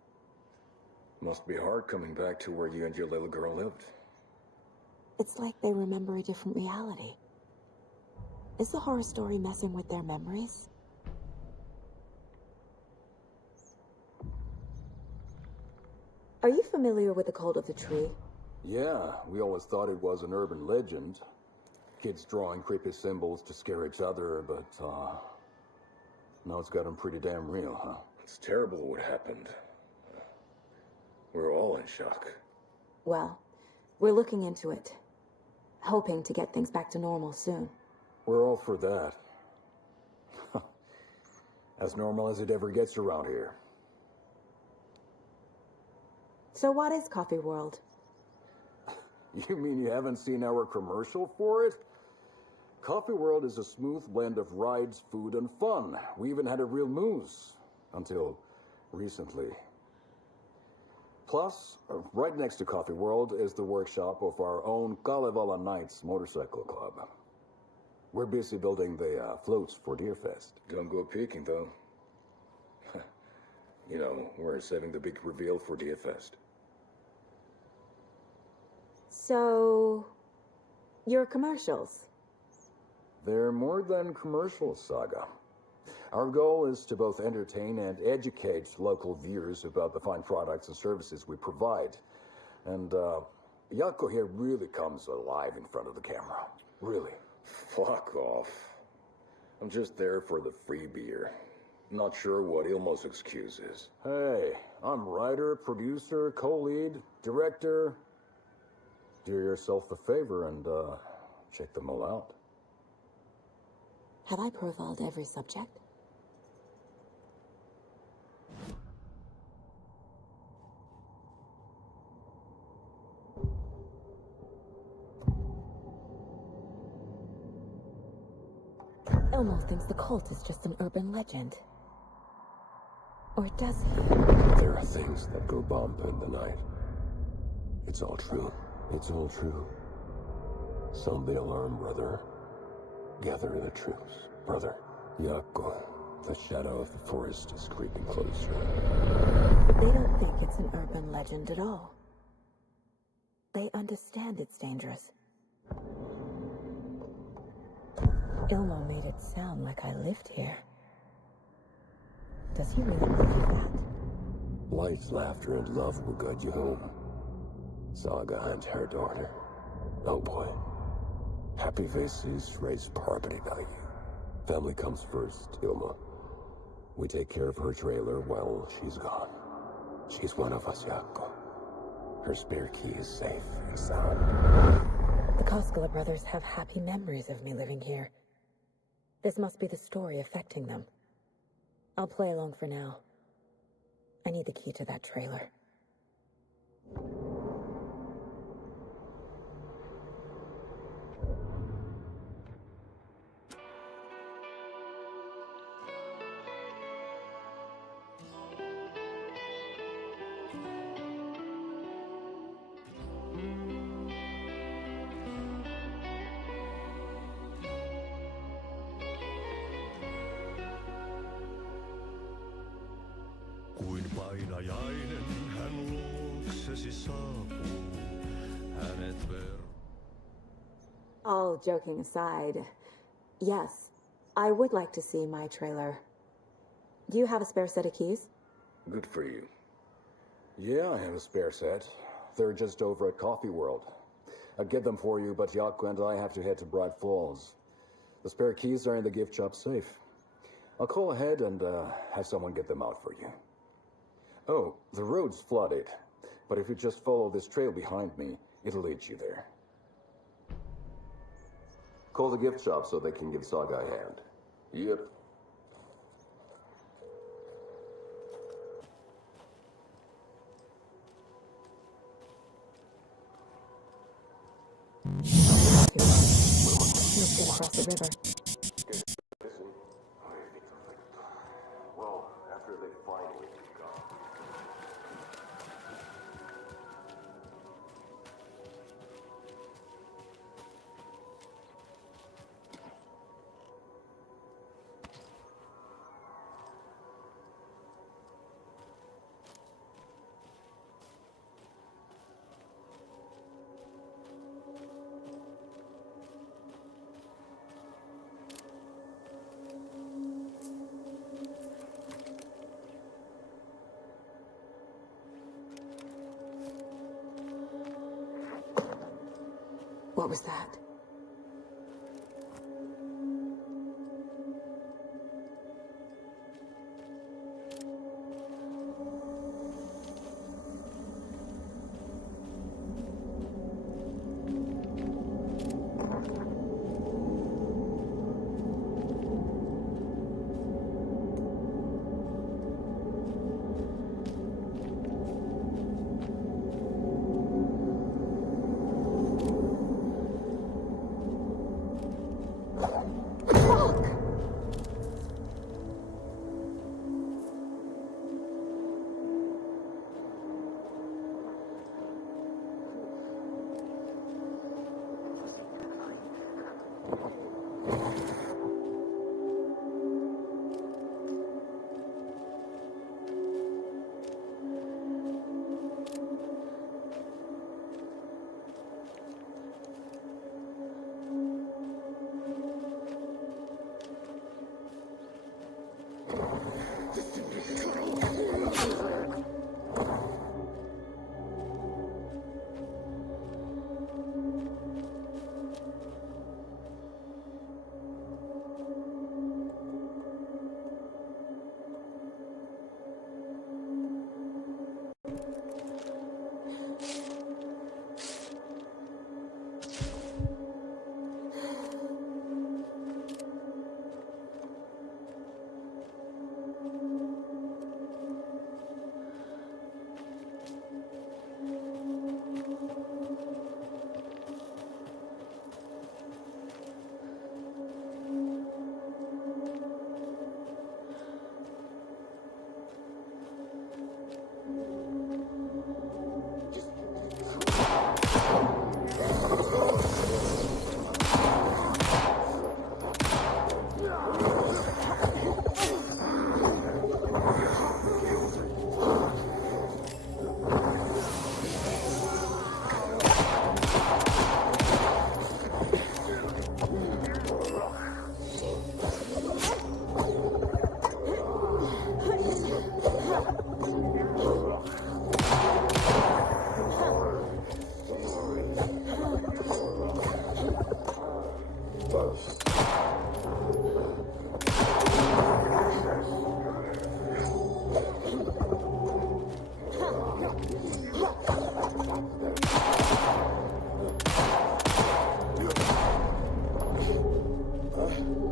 Must be hard coming back to where you and your little girl lived. It's like they remember a different reality. Is the horror story messing with their memories? Are you familiar with the cult of the tree? Yeah, we always thought it was an urban legend. Kids drawing creepy symbols to scare each other, but, now it's gotten pretty damn real, huh? It's terrible what happened. We're all in shock. Well, we're looking into it. Hoping to get things back to normal soon. We're all for that. As normal as it ever gets around here. So what is Coffee World? You mean you haven't seen our commercial for it? Coffee World is a smooth blend of rides, food, and fun. We even had a real moose. Until recently. Plus, right next to Coffee World is the workshop of our own Kalevala Knights Motorcycle Club. We're busy building the floats for Deerfest. Don't go peeking, though. You know, we're saving the big reveal for Deerfest. So, your commercials? They're more than commercials, Saga. Our goal is to both entertain and educate local viewers about the fine products and services we provide. And, Jaakko here really comes alive in front of the camera. Really. Fuck off. I'm just there for the free beer. Not sure what Ilmo's excuse is. Hey, I'm writer, producer, co-lead, director. Do yourself a favor and, check them all out. Have I profiled every subject? Elmo thinks the cult is just an urban legend. Or does he? There are things that go bump in the night. It's all true. It's all true. Sound the alarm, brother. Gather the troops, brother. Jaakko, the shadow of the forest is creeping closer. They don't think it's an urban legend at all. They understand it's dangerous. Ilmo made it sound like I lived here. Does he really believe that? Light, laughter, and love will guide you home. Saga and her daughter. Oh boy. Happy faces raise property value. Family comes first, Ilma. We take care of her trailer while she's gone. She's one of us, Jaakko. Her spare key is safe and sound. The Koskela brothers have happy memories of me living here. This must be the story affecting them. I'll play along for now. I need the key to that trailer. Kuin painajainen hän luoksesi saapuu, hänet All joking aside, yes, I would like to see my trailer. Do you have a spare set of keys? Good for you. Yeah, I have a spare set. They're just over at Coffee World. I'll get them for you, but Jaakko and I have to head to Bright Falls. The spare keys are in the gift shop safe. I'll call ahead and have someone get them out for you. Oh, the road's flooded, but if you just follow this trail behind me, it'll lead you there. Call the gift shop so they can give Saga a hand. Yep. Let's get across the river. Well, after they finally got. What was that?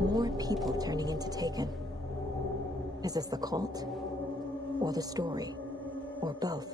More people turning into Taken. Is this the cult? Or the story? Or both?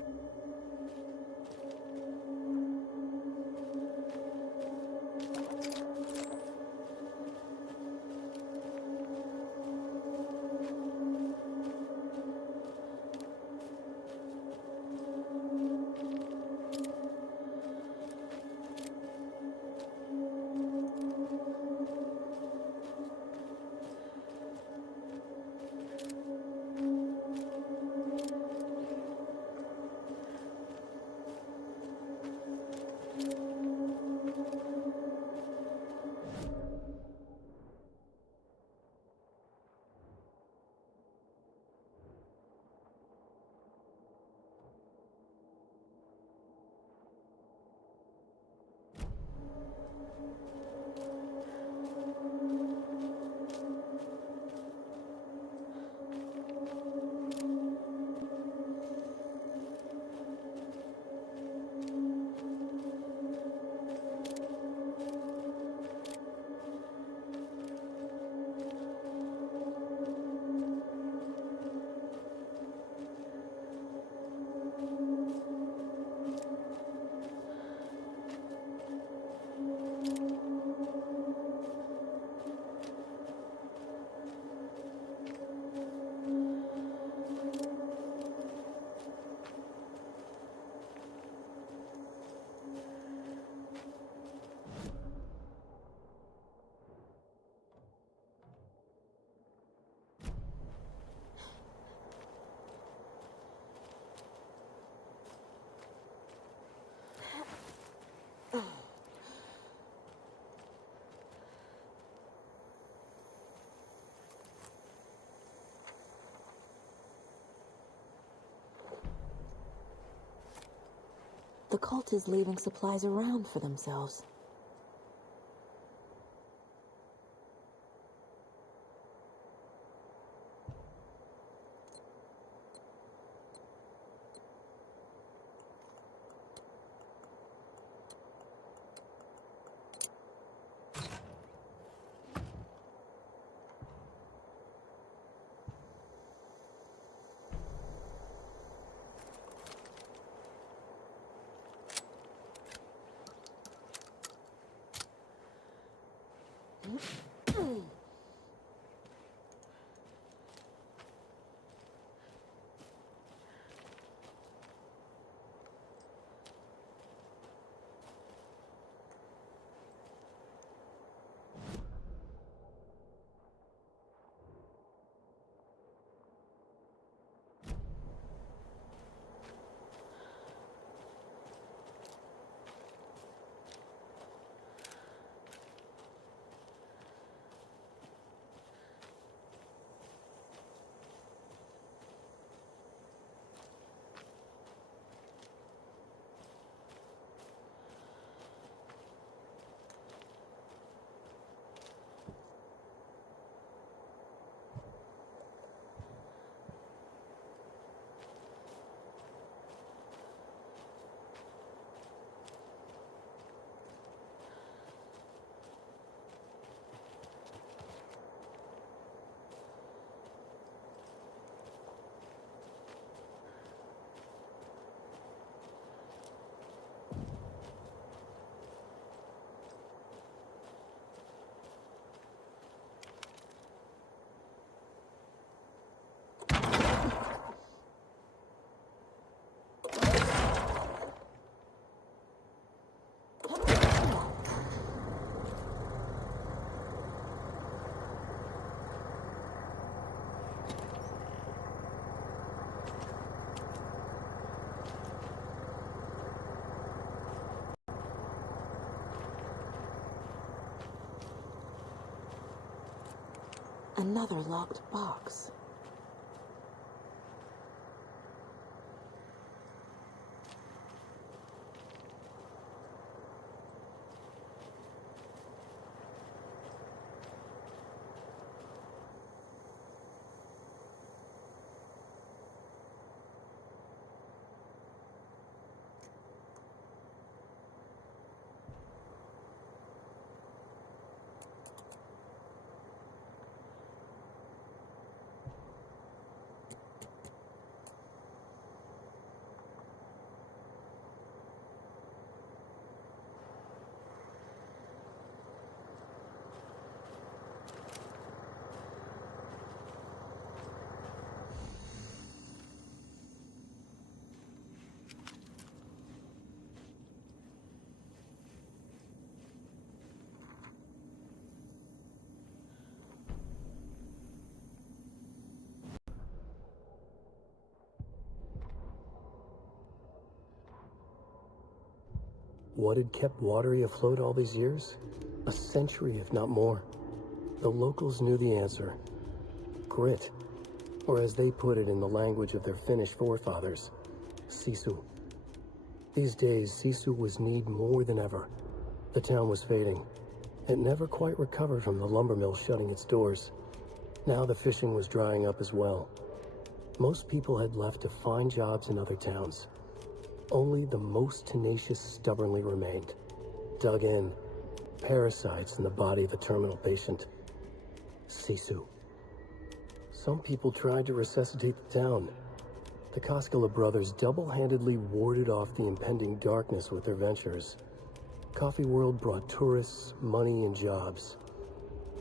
The cult is leaving supplies around for themselves. Another locked box. What had kept Watery afloat all these years? A century, if not more. The locals knew the answer. Grit. Or as they put it in the language of their Finnish forefathers, sisu. These days, sisu was needed more than ever. The town was fading. It never quite recovered from the lumber mill shutting its doors. Now the fishing was drying up as well. Most people had left to find jobs in other towns. Only the most tenacious stubbornly remained. Dug in. Parasites in the body of a terminal patient. Sisu. Some people tried to resuscitate the town. The Koskela brothers double-handedly warded off the impending darkness with their ventures. Coffee World brought tourists, money, and jobs.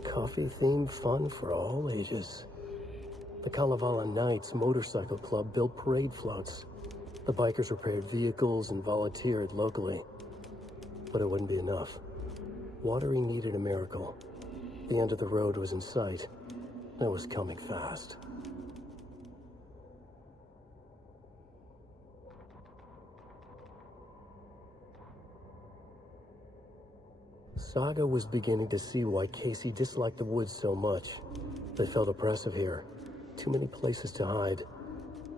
Coffee-themed fun for all ages. The Kalevala Knights Motorcycle Club built parade floats. The bikers repaired vehicles and volunteered locally. But it wouldn't be enough. Watery needed a miracle. The end of the road was in sight. And it was coming fast. Saga was beginning to see why Casey disliked the woods so much. They felt oppressive here. Too many places to hide.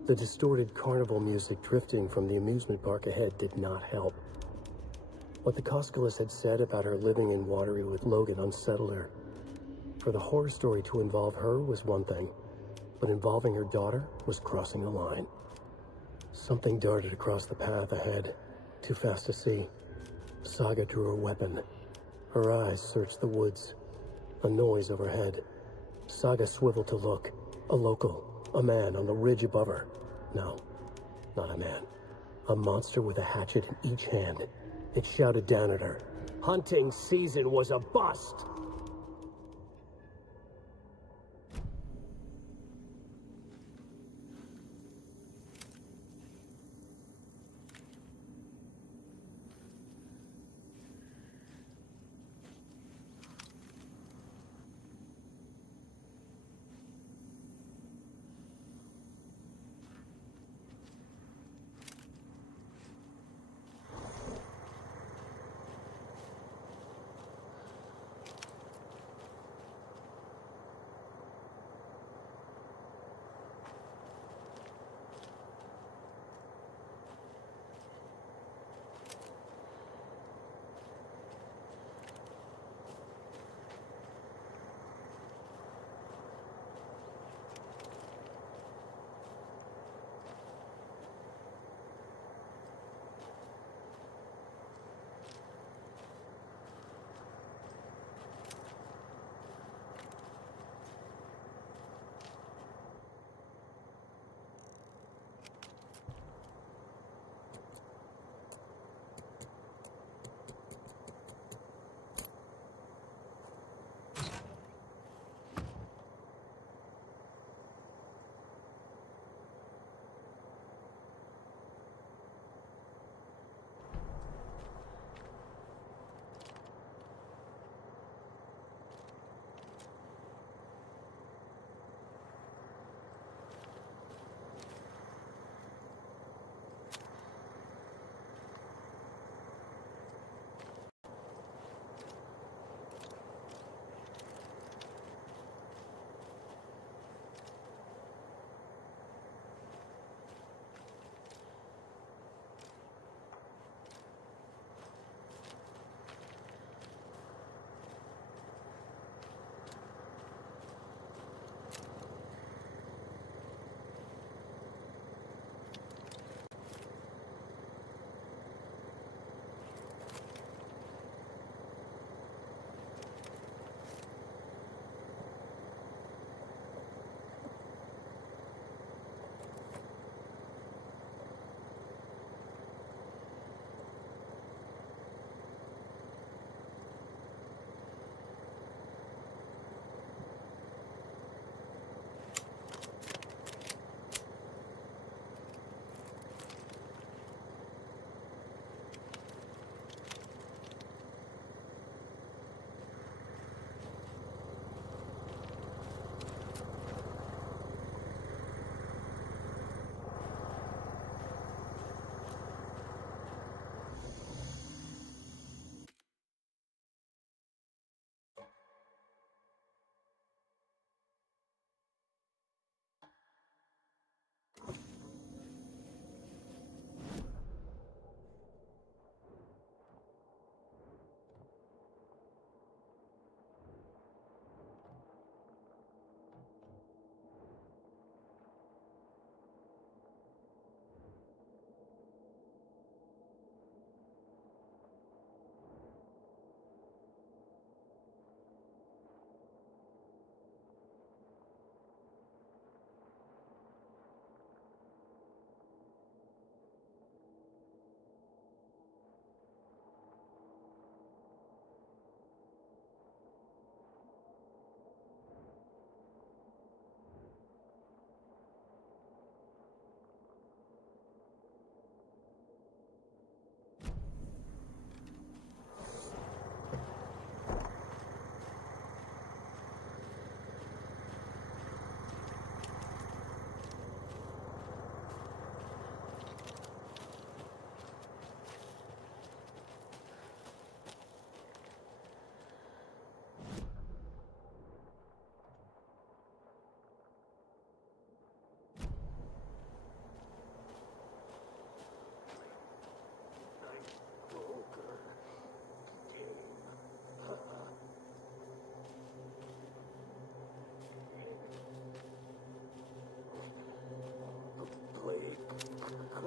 The distorted carnival music drifting from the amusement park ahead did not help. What the Koskalis had said about her living in Watery with Logan unsettled her. For the horror story to involve her was one thing, but involving her daughter was crossing the line. Something darted across the path ahead, too fast to see. Saga drew her weapon. Her eyes searched the woods. A noise overhead. Saga swiveled to look. A local. A man on the ridge above her. No, not a man. A monster with a hatchet in each hand. It shouted down at her. Hunting season was a bust!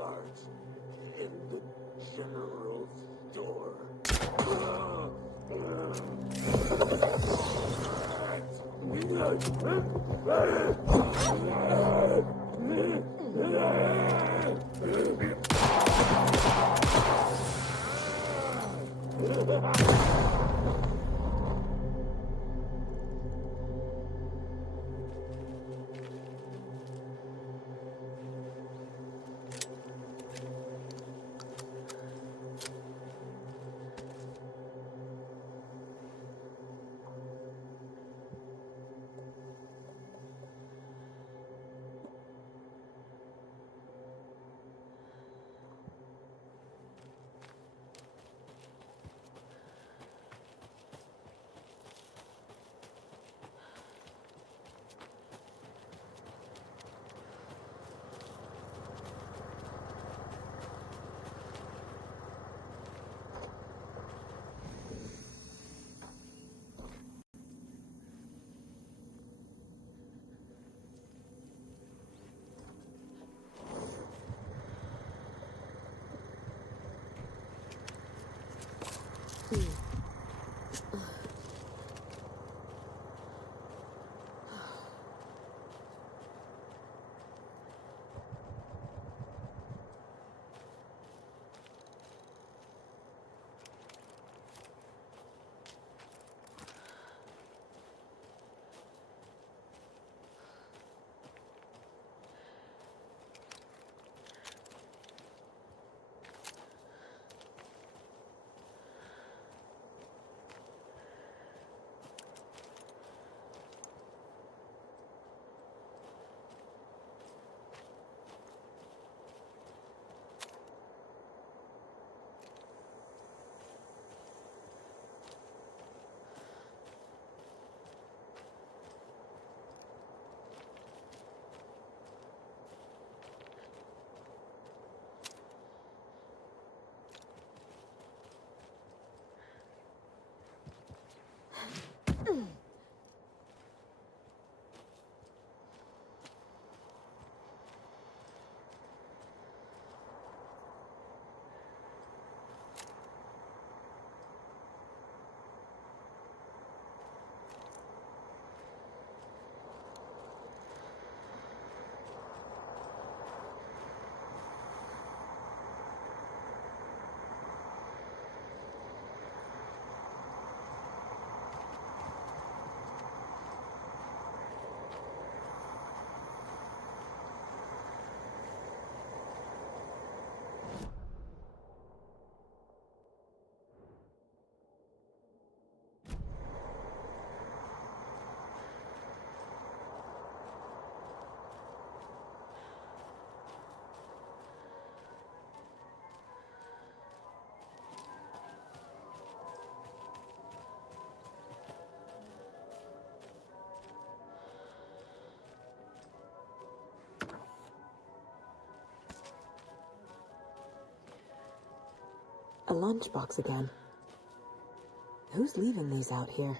starts in the general store. A lunchbox again. Who's leaving these out here?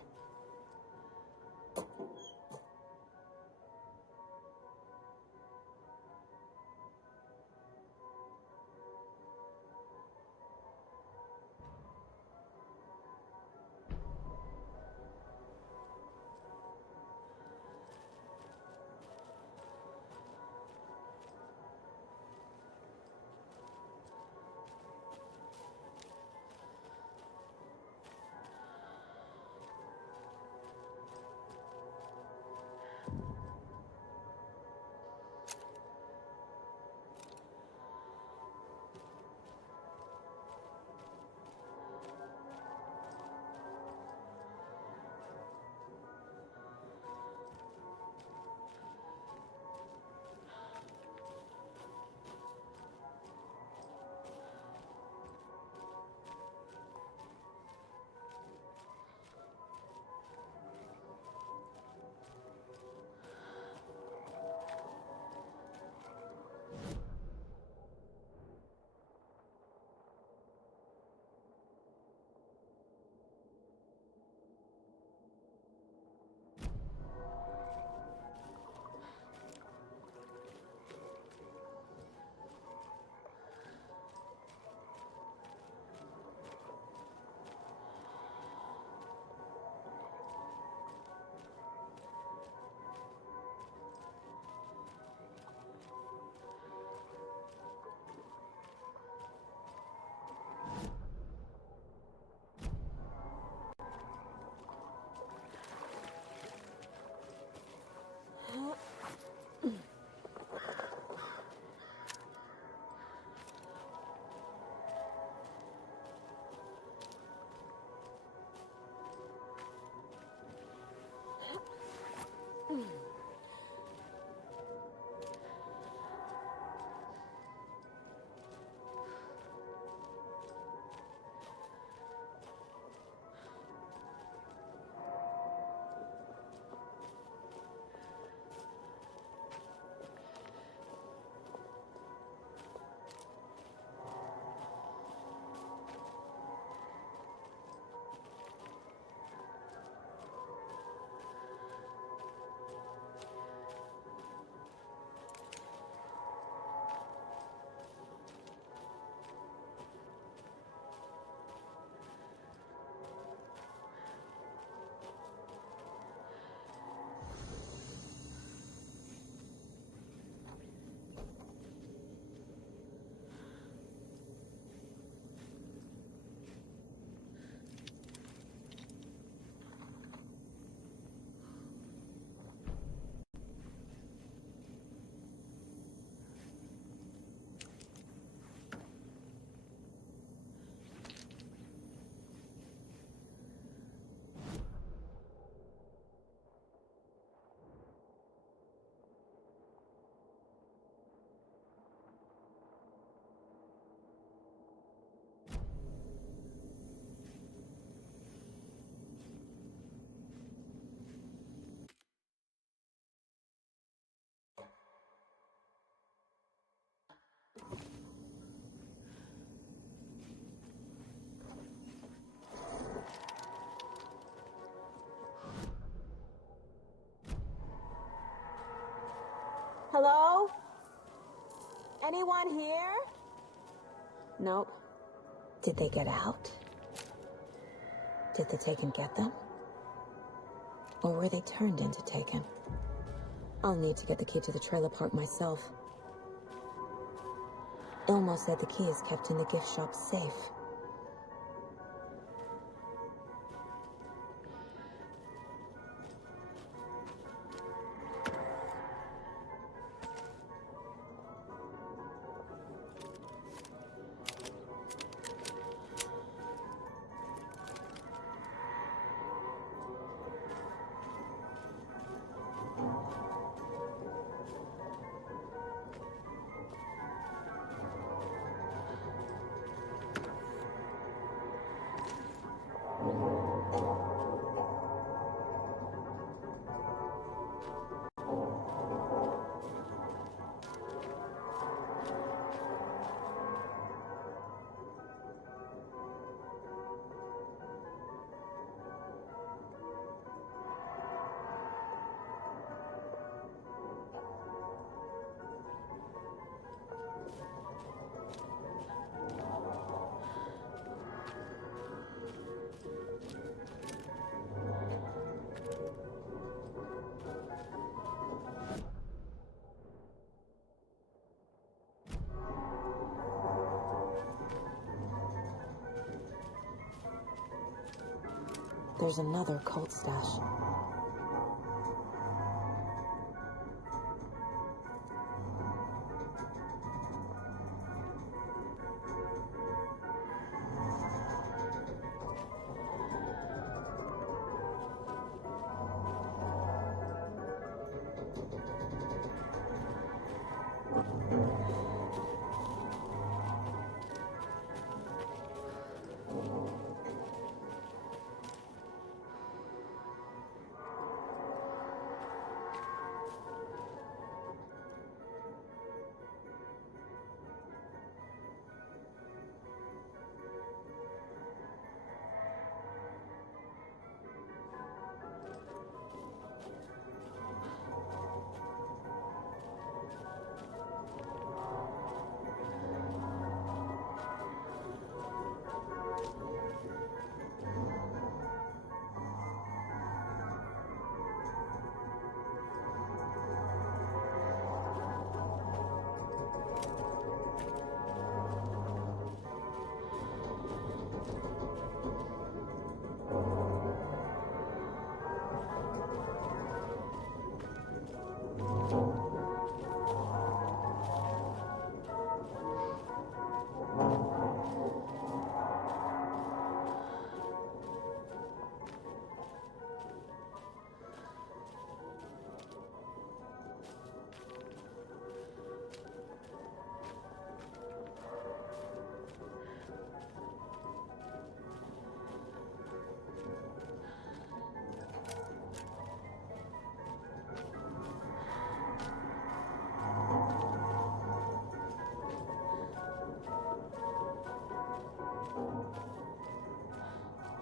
Hello? Anyone here? Nope. Did they get out? Did the Taken get them? Or were they turned into Taken? I'll need to get the key to the trailer park myself. Ilmo said the key is kept in the gift shop safe. There's another cult stash.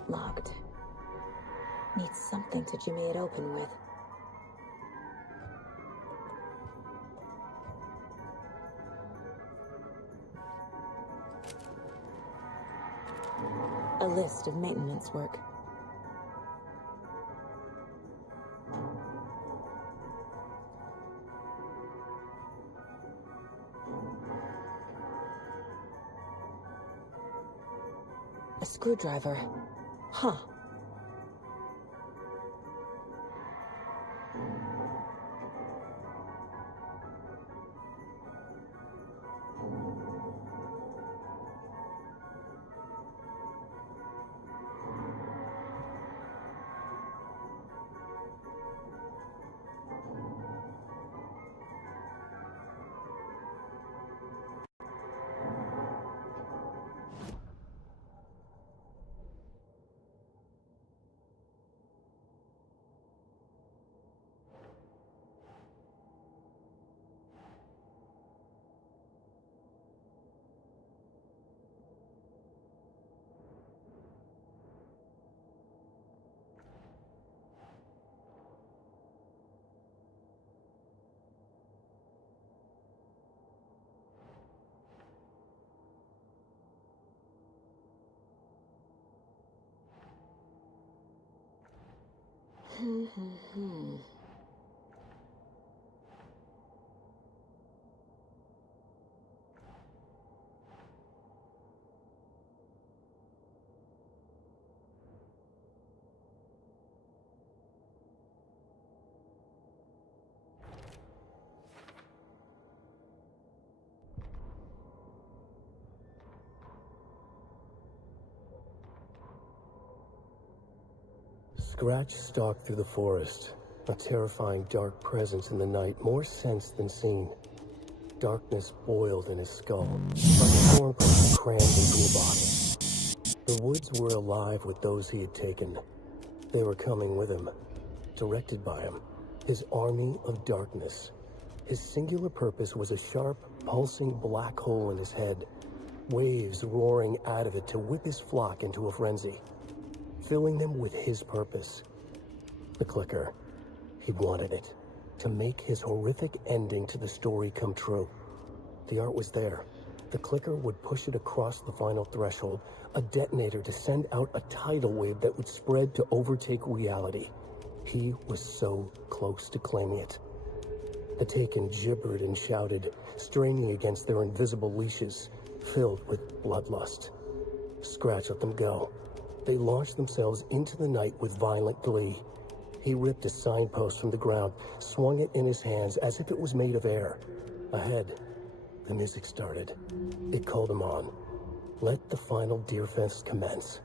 Locked. Need something to jimmy it open with. A list of maintenance work. A screwdriver. Huh. Scratch stalked through the forest, a terrifying dark presence in the night, more sensed than seen. Darkness boiled in his skull, like a thorn prick crammed into a bottle. The woods were alive with those he had taken. They were coming with him, directed by him, his army of darkness. His singular purpose was a sharp, pulsing black hole in his head, waves roaring out of it to whip his flock into a frenzy, filling them with his purpose. The clicker. He wanted it, to make his horrific ending to the story come true. The art was there. The clicker would push it across the final threshold, a detonator to send out a tidal wave that would spread to overtake reality. He was so close to claiming it. The Taken gibbered and shouted, straining against their invisible leashes, filled with bloodlust. Scratch let them go. They launched themselves into the night with violent glee. He ripped a signpost from the ground, swung it in his hands as if it was made of air. Ahead, the music started. It called him on. Let the final deer fest commence.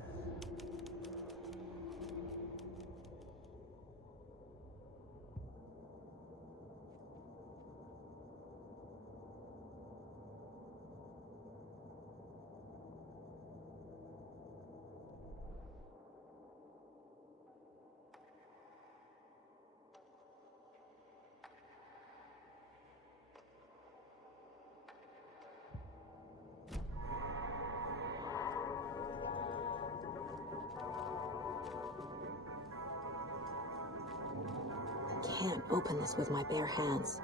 Can't open this with my bare hands.